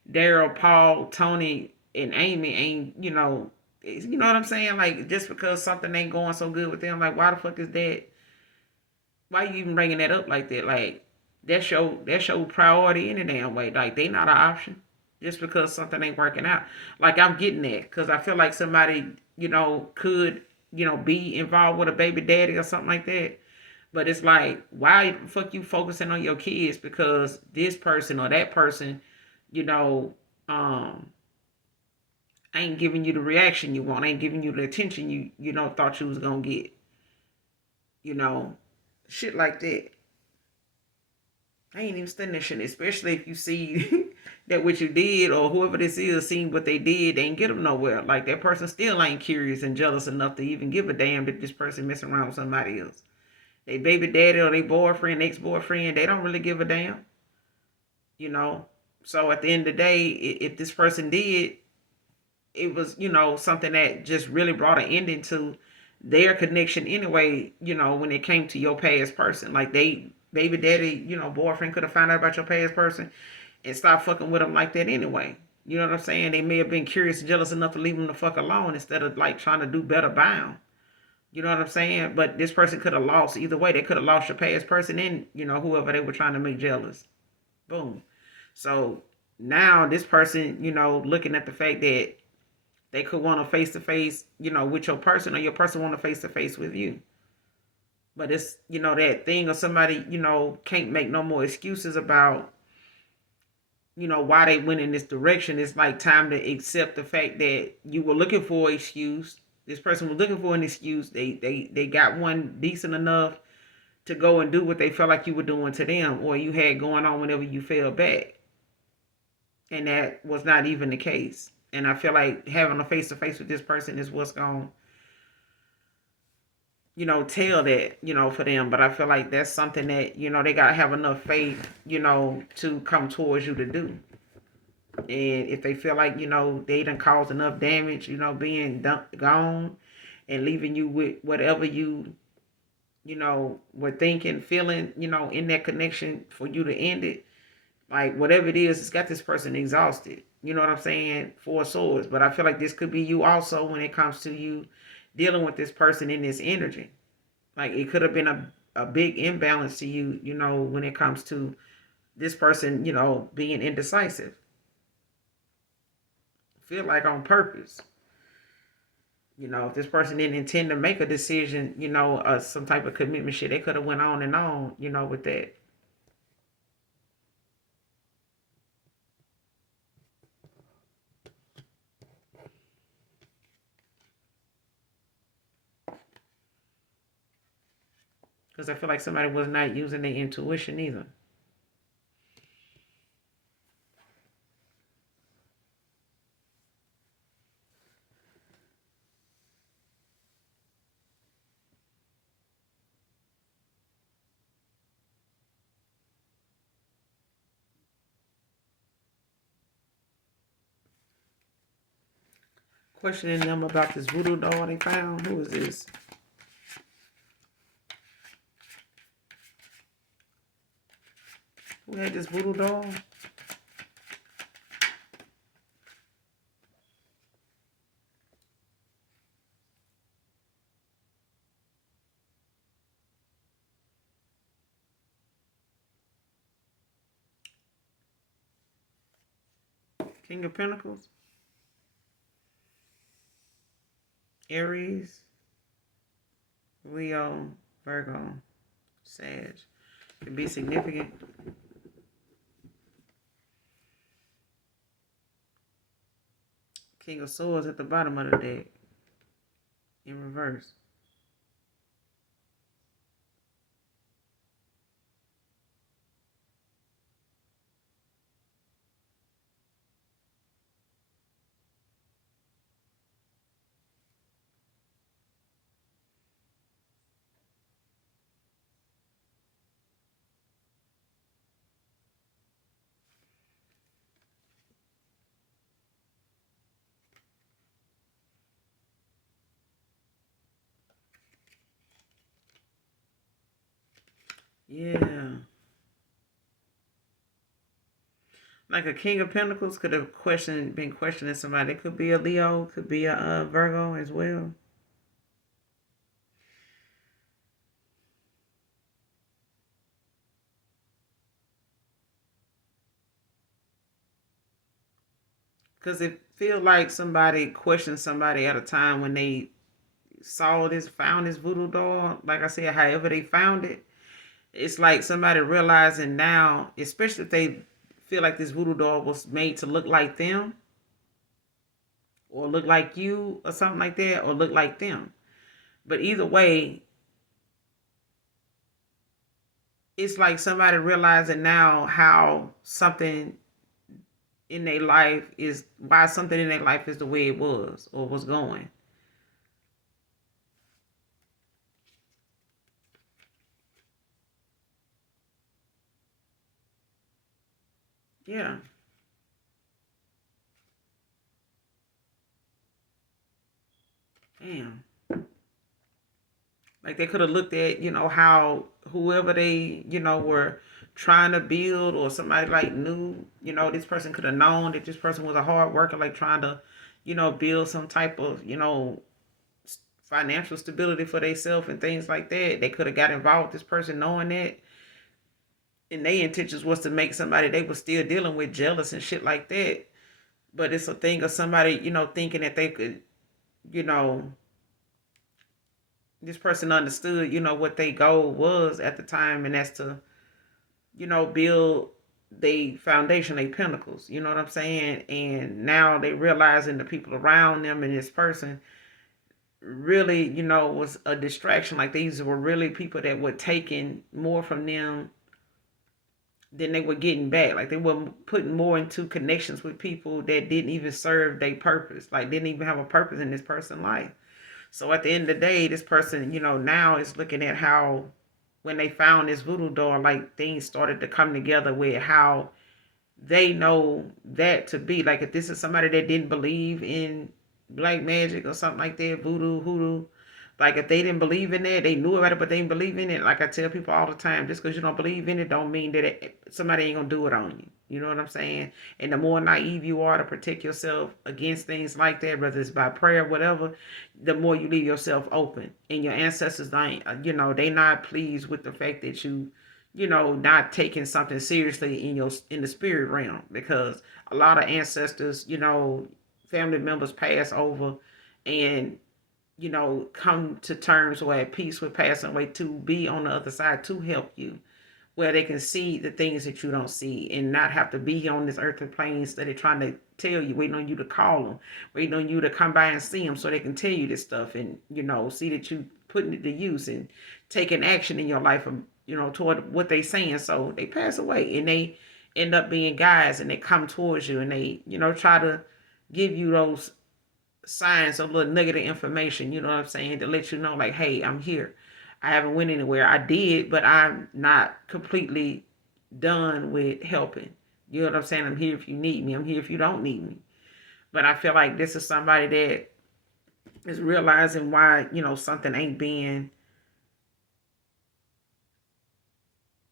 Daryl, Paul, Tony, and Amy ain't, what I'm saying? Like, just because something ain't going so good with them, like, why the fuck is that? Why you even bringing that up like that? Like, that's your priority any damn way. Like, they not an option just because something ain't working out. Like, I'm getting that because I feel like somebody, could, be involved with a baby daddy or something like that. But it's like, why the fuck you focusing on your kids because this person or that person, you know, um, ain't giving you the reaction you want, ain't giving you the attention you thought you was gonna get, you know, shit like that. I ain't even studying that shit, especially if you see that what you did or whoever this is seen what they did, they ain't get them nowhere. Like that person still ain't curious and jealous enough to even give a damn that this person messing around with somebody else. They baby daddy or they boyfriend, ex boyfriend, they don't really give a damn, you know. So at the end of the day, if this person did, it was something that just really brought an ending to their connection anyway, when it came to your past person. Like they baby daddy, boyfriend could have found out about your past person and stopped fucking with them like that anyway. You know what I'm saying? They may have been curious and jealous enough to leave them the fuck alone instead of like trying to do better by them. You know what I'm saying? But this person could have lost either way. They could have lost your past person and, whoever they were trying to make jealous. Boom. So now this person, looking at the fact that they could want to face to face, with your person, or your person want to face to face with you. But it's, that thing of somebody, can't make no more excuses about, why they went in this direction. It's like time to accept the fact that you were looking for an excuse. This person was looking for an excuse. They got one decent enough to go and do what they felt like you were doing to them, or you had going on whenever you fell back. And that was not even the case. And I feel like having a face to face with this person is what's going to, tell that, for them. But I feel like that's something that, they got to have enough faith, to come towards you to do. And if they feel like, they done caused enough damage, being gone and leaving you with whatever you, were thinking, feeling, in that connection for you to end it, like whatever it is, it's got this person exhausted. You know what I'm saying? Four swords. But I feel like this could be you also when it comes to you dealing with this person in this energy. Like it could have been a big imbalance to you, when it comes to this person, being indecisive. Feel like on purpose. If this person didn't intend to make a decision, some type of commitment shit, they could have went on and on, with that. Because I feel like somebody was not using their intuition either. Questioning them about this voodoo doll they found. Who is this? Who had this voodoo doll? King of Pentacles? Aries? Leo? Virgo? Sag? Can be significant. King of Swords at the bottom of the deck. In reverse. Yeah. Like a King of Pentacles could have been questioning somebody. It could be a Leo, could be a Virgo as well. Because it feel like somebody questioned somebody at a time when they found this voodoo doll. Like I said, however they found it, it's like somebody realizing now, especially if they feel like this voodoo doll was made to look like them, or look like you, or something like that, or look like them. But either way, it's like somebody realizing now how something in their life is why something in their life is the way it was or was going. Yeah. Damn. Like they could have looked at, how whoever they, were trying to build, or somebody like knew, this person could have known that this person was a hard worker, like trying to, build some type of, financial stability for themselves and things like that. They could have got involved with this person knowing that, and their intentions was to make somebody they were still dealing with jealous and shit like that. But it's a thing of somebody, thinking that they could, you know, this person understood, what their goal was at the time, and that's to, build the foundation, they pinnacles. You know what I'm saying? And now they realizing the people around them and this person really, was a distraction. Like these were really people that were taking more from them than they were getting back. Like they were putting more into connections with people that didn't even serve their purpose. Like didn't even have a purpose in this person's life. So at the end of the day, this person, now is looking at how when they found this voodoo doll, like things started to come together with how they know that to be. Like if this is somebody that didn't believe in black magic or something like that, voodoo, hoodoo, like if they didn't believe in that, they knew about it, but they didn't believe in it. Like I tell people all the time, just because you don't believe in it, don't mean that somebody ain't gonna do it on you. You know what I'm saying? And the more naive you are to protect yourself against things like that, whether it's by prayer, or whatever, the more you leave yourself open. And your ancestors, ain't, they not pleased with the fact that not taking something seriously in the spirit realm, because a lot of ancestors, family members pass over and come to terms or at peace with passing away to be on the other side to help you, where they can see the things that you don't see and not have to be here on this earthly plane instead of trying to tell you, waiting on you to call them, waiting on you to come by and see them so they can tell you this stuff and, see that you putting it to use and taking action in your life, toward what they saying. So they pass away and they end up being guys and they come towards you and they, try to give you those signs, a little nugget of information, you know what I'm saying, to let you know, like, hey, I'm here. I haven't went anywhere. I did, but I'm not completely done with helping. You know what I'm saying? I'm here if you need me. I'm here if you don't need me. But I feel like this is somebody that is realizing why, something ain't being,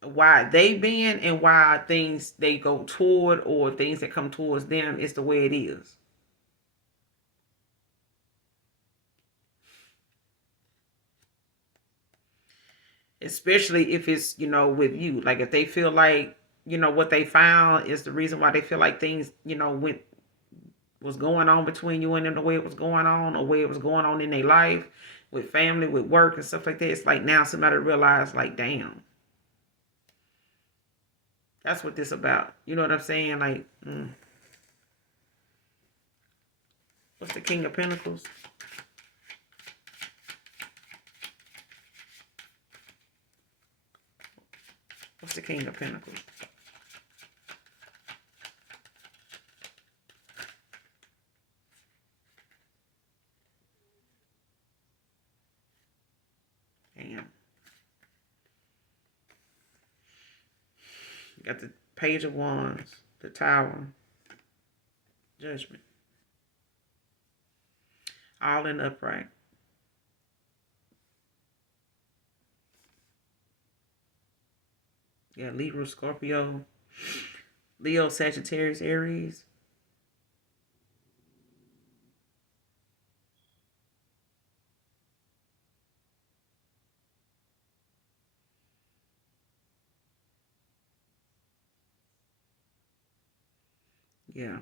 why they being, and why things they go toward or things that come towards them is the way it is. Especially if it's, with you, like if they feel like, what they found is the reason why they feel like things, went was going on between you and them, the way it was going on, or way it was going on in their life, with family, with work and stuff like that. It's like now somebody realized, like, damn, that's what this about. You know what I'm saying? Like, what's the King of Pentacles? What's the King of Pentacles? Damn. Got the Page of Wands, the Tower, Judgment, all in upright. Yeah, Libra, Scorpio, Leo, Sagittarius, Aries. Yeah.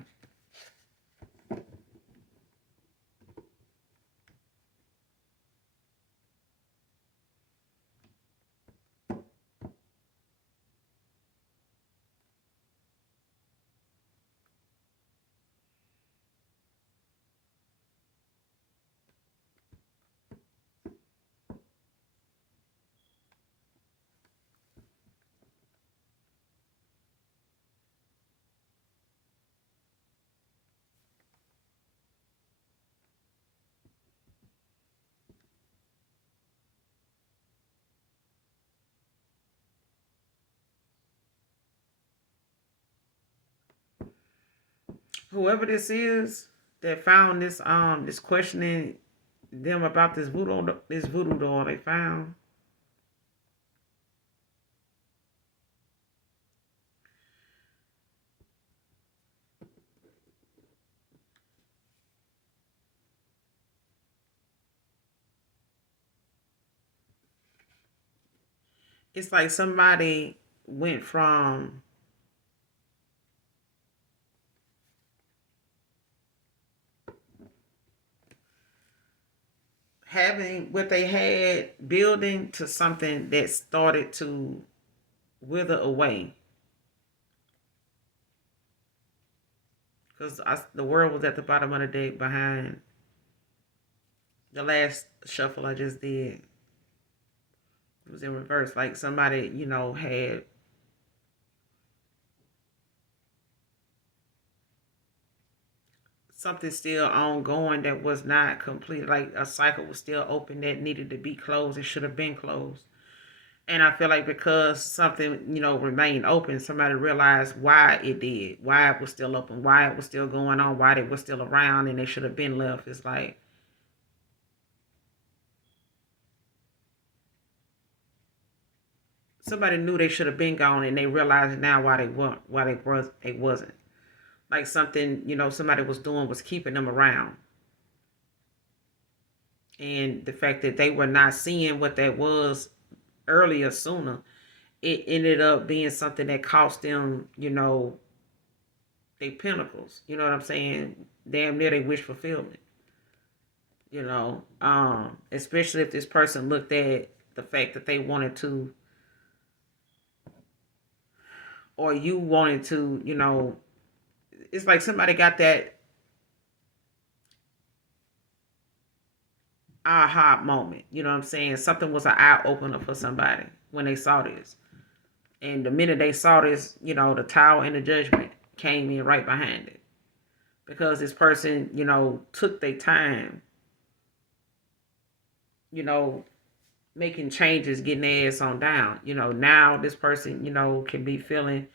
Whoever this is that found this questioning them about this voodoo doll they found. It's like somebody went from having what they had building to something that started to wither away because the world was at the bottom of the deck behind the last shuffle I just did. It was in reverse, like somebody had something still ongoing that was not complete, like a cycle was still open that needed to be closed and should have been closed. And I feel like because something, remained open, somebody realized why it did, why it was still open, why it was still going on, why they were still around, and they should have been left. It's like somebody knew they should have been gone, and they realized now why they weren't, why they wasn't. Like something, somebody was doing was keeping them around, and the fact that they were not seeing what that was earlier, sooner, it ended up being something that cost them, they pinnacles. You know what I'm saying? Damn near they wish fulfillment. Especially if this person looked at the fact that they wanted to, or you wanted to, it's like somebody got that aha moment. You know what I'm saying? Something was an eye opener for somebody when they saw this. And the minute they saw this, the tower and the judgment came in right behind it. Because this person, took their time, you know, making changes, getting their ass on down. Now this person, can be feeling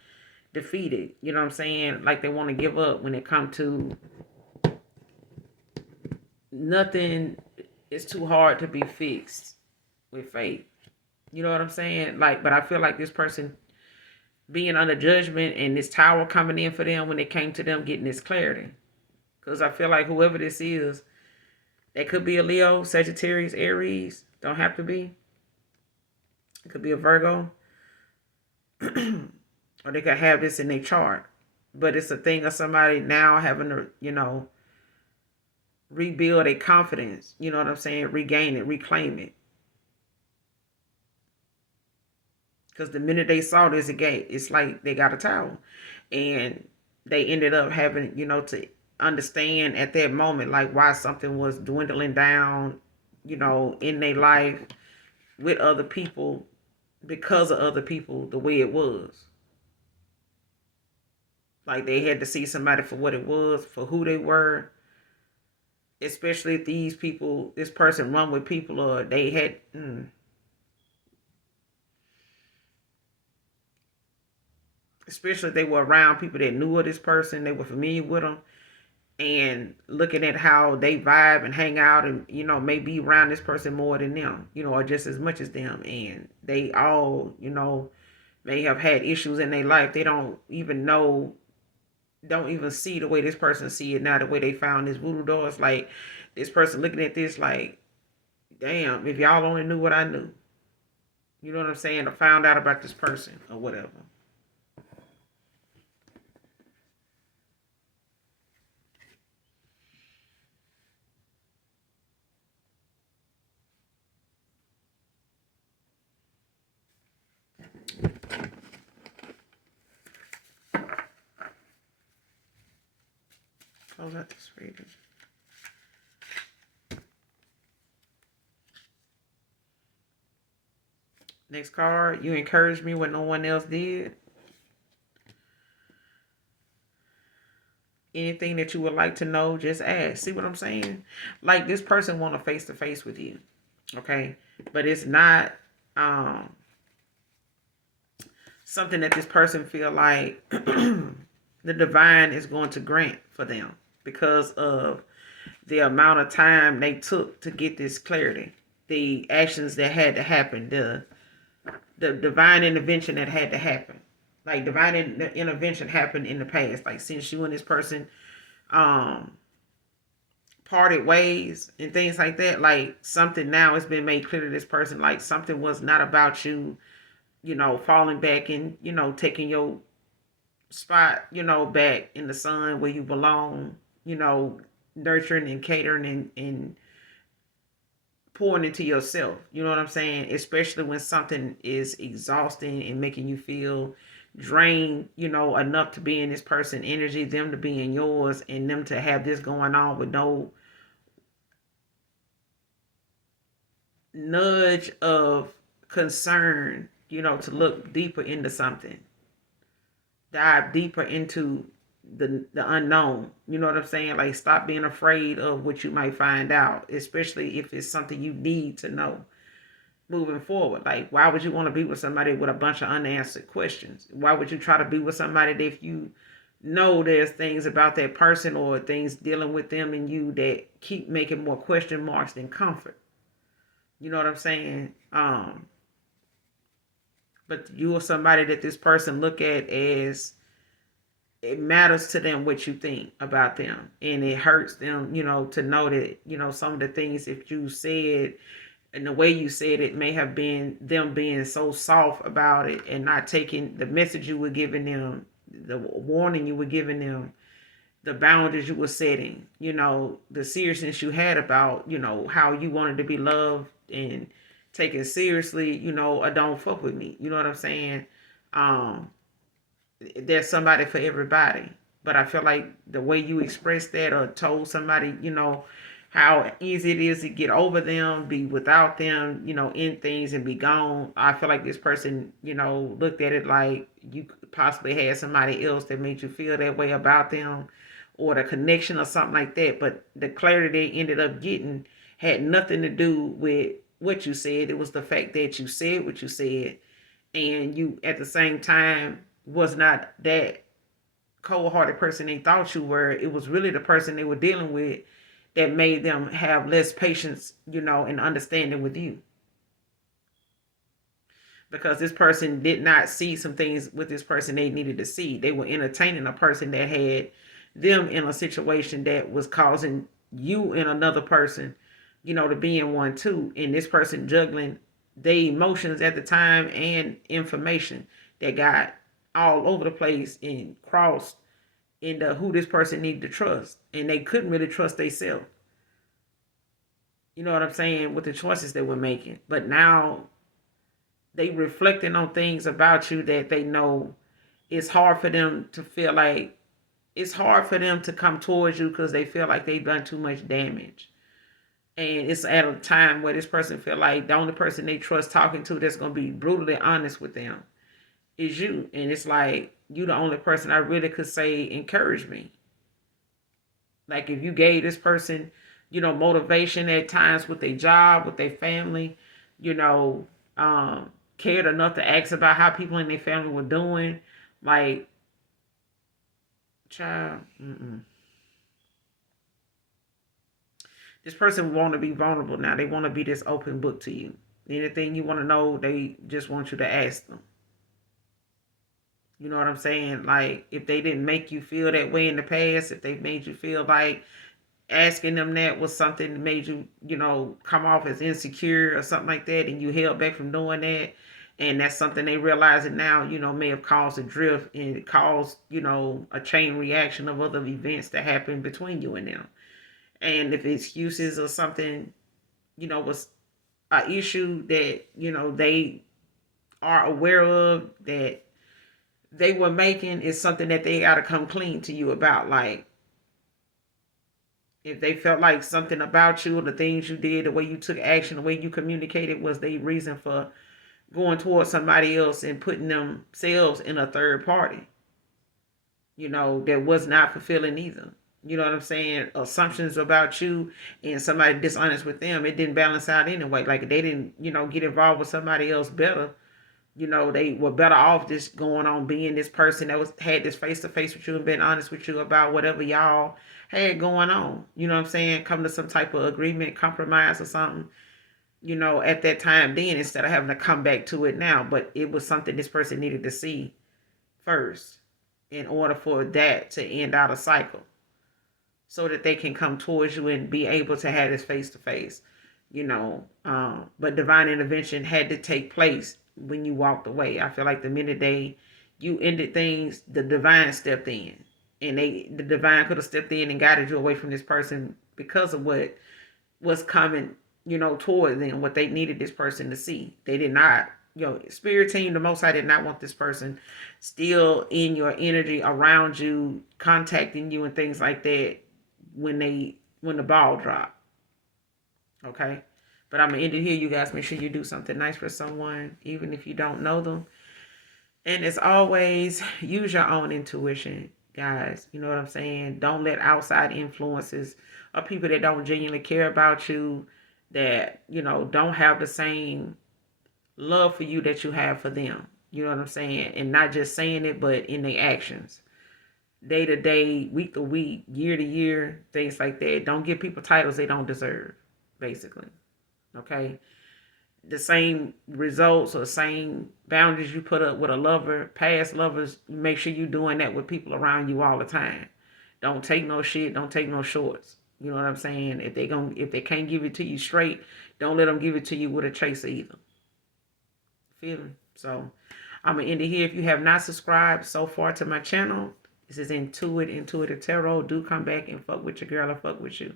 defeated. You know what I'm saying? Like they want to give up when it comes to nothing is too hard to be fixed with faith. You know what I'm saying? Like, but I feel like this person being under judgment and this tower coming in for them when it came to them getting this clarity. Because I feel like whoever this is, they could be a Leo, Sagittarius, Aries. Don't have to be. It could be a Virgo. Or they could have this in their chart. But it's a thing of somebody now having to, rebuild their confidence. You know what I'm saying? Regain it, reclaim it. Because the minute they saw this gate, it's like they got a towel. And they ended up having, to understand at that moment, like why something was dwindling down, in their life with other people because of other people the way it was. Like they had to see somebody for what it was, for who they were, especially if these people, this person run with people or they had, especially if they were around people that knew of this person, they were familiar with them, and looking at how they vibe and hang out and, maybe around this person more than them, or just as much as them. And they all, may have had issues in their life. They don't even know, don't even see the way this person see it now, the way they found this voodoo doll. It's like this person looking at this like, damn, if y'all only knew what I knew. You know what I'm saying? Or found out about this person or whatever. Close out this reading. Next card, you encouraged me when no one else did. Anything that you would like to know, just ask. See what I'm saying? Like this person want to face to face with you. Okay. But it's not something that this person feel like the divine is going to grant for them because of the amount of time they took to get this clarity, the actions that had to happen, the divine intervention that had to happen. Like divine intervention happened in the past. Like since you and this person um parted ways and things like that, like something now has been made clear to this person. Like something was not about you, falling back and, taking your spot, back in the sun where you belong, nurturing and catering and pouring into yourself. You know what I'm saying? Especially when something is exhausting and making you feel drained, enough to be in this person's energy, them to be in yours, and them to have this going on with no nudge of concern, to look deeper into something, dive deeper into the unknown. You know what I'm saying? Like stop being afraid of what you might find out, especially if it's something you need to know moving forward. Like why would you want to be with somebody with a bunch of unanswered questions? Why would you try to be with somebody that if you know there's things about that person or things dealing with them and you that keep making more question marks than comfort? You know what I'm saying? But you are somebody that this person look at as it matters to them what you think about them, and it hurts them, to know that some of the things that you said and the way you said it may have been them being so soft about it and not taking the message you were giving them, the warning you were giving them, the boundaries you were setting, the seriousness you had about, how you wanted to be loved and taken seriously, or don't fuck with me. You know what I'm saying? Um, there's somebody for everybody. But I feel like the way you expressed that or told somebody, how easy it is to get over them, be without them, in things and be gone. I feel like this person, looked at it like you possibly had somebody else that made you feel that way about them or the connection or something like that. But the clarity they ended up getting had nothing to do with what you said. It was the fact that you said what you said and you at the same time was not that cold-hearted person they thought you were. It was really the person they were dealing with that made them have less patience, and understanding with you. Because this person did not see some things with this person they needed to see. They were entertaining a person that had them in a situation that was causing you and another person, to be in one too. And this person juggling their emotions at the time and information that got all over the place and crossed into who this person needed to trust. And they couldn't really trust themselves. You know what I'm saying? With the choices they were making. But now they reflecting on things about you that they know it's hard for them to feel like it's hard for them to come towards you because they feel like they've done too much damage. And it's at a time where this person feel like the only person they trust talking to that's going to be brutally honest with them is you. And it's like you the only person I really could say encourage me. Like if you gave this person, motivation at times with their job, with their family, you know, cared enough to ask about how people in their family were doing, like, child, this person want to be vulnerable now. They want to be this open book to you. Anything you want to know, they just want you to ask them. You know what I'm saying? Like, if they didn't make you feel that way in the past, if they made you feel like asking them that was something that made you, come off as insecure or something like that, and you held back from doing that, and that's something they realize it now, may have caused a drift and it caused, a chain reaction of other events that happened between you and them. And if excuses or something, was an issue that, they are aware of that they were making is something that they got to come clean to you about. Like, if they felt like something about you or the things you did, the way you took action, the way you communicated was the reason for going towards somebody else and putting themselves in a third party, that was not fulfilling either. You know what I'm saying? Assumptions about you and somebody dishonest with them, it didn't balance out anyway. Like they didn't, get involved with somebody else better. They were better off just going on being this person that was had this face to face with you and being honest with you about whatever y'all had going on. You know what I'm saying? Come to some type of agreement, compromise, or something. At that time then, instead of having to come back to it now. But it was something this person needed to see first in order for that to end out a cycle, so that they can come towards you and be able to have this face to face. But divine intervention had to take place when you walked away. I feel like the minute you ended things, the divine stepped in, and the divine could have stepped in and guided you away from this person because of what was coming, toward them, what they needed this person to see. They did not, spirit team, the Most High did not want this person still in your energy, around you, contacting you and things like that when the ball dropped. Okay. But I'm gonna end it here, you guys. Make sure you do something nice for someone, even if you don't know them. And as always, use your own intuition, guys. You know what I'm saying? Don't let outside influences or people that don't genuinely care about you, that, don't have the same love for you that you have for them. You know what I'm saying? And not just saying it, but in their actions. Day to day, week to week, year to year, things like that. Don't give people titles they don't deserve, basically. Okay? The same results or the same boundaries you put up with a lover, past lovers, make sure you're doing that with people around you all the time. Don't take no shit. Don't take no shorts. You know what I'm saying? If they can't give it to you straight, don't let them give it to you with a chaser either. Feel me? So I'm gonna end it here. If you have not subscribed so far to my channel, this is Intuitive Tarot. Do come back and fuck with your girl or fuck with you.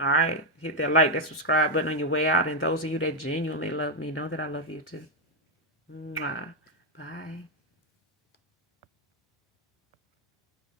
All right. Hit that like, that subscribe button on your way out. And those of you that genuinely love me, know that I love you too. Mwah. Bye.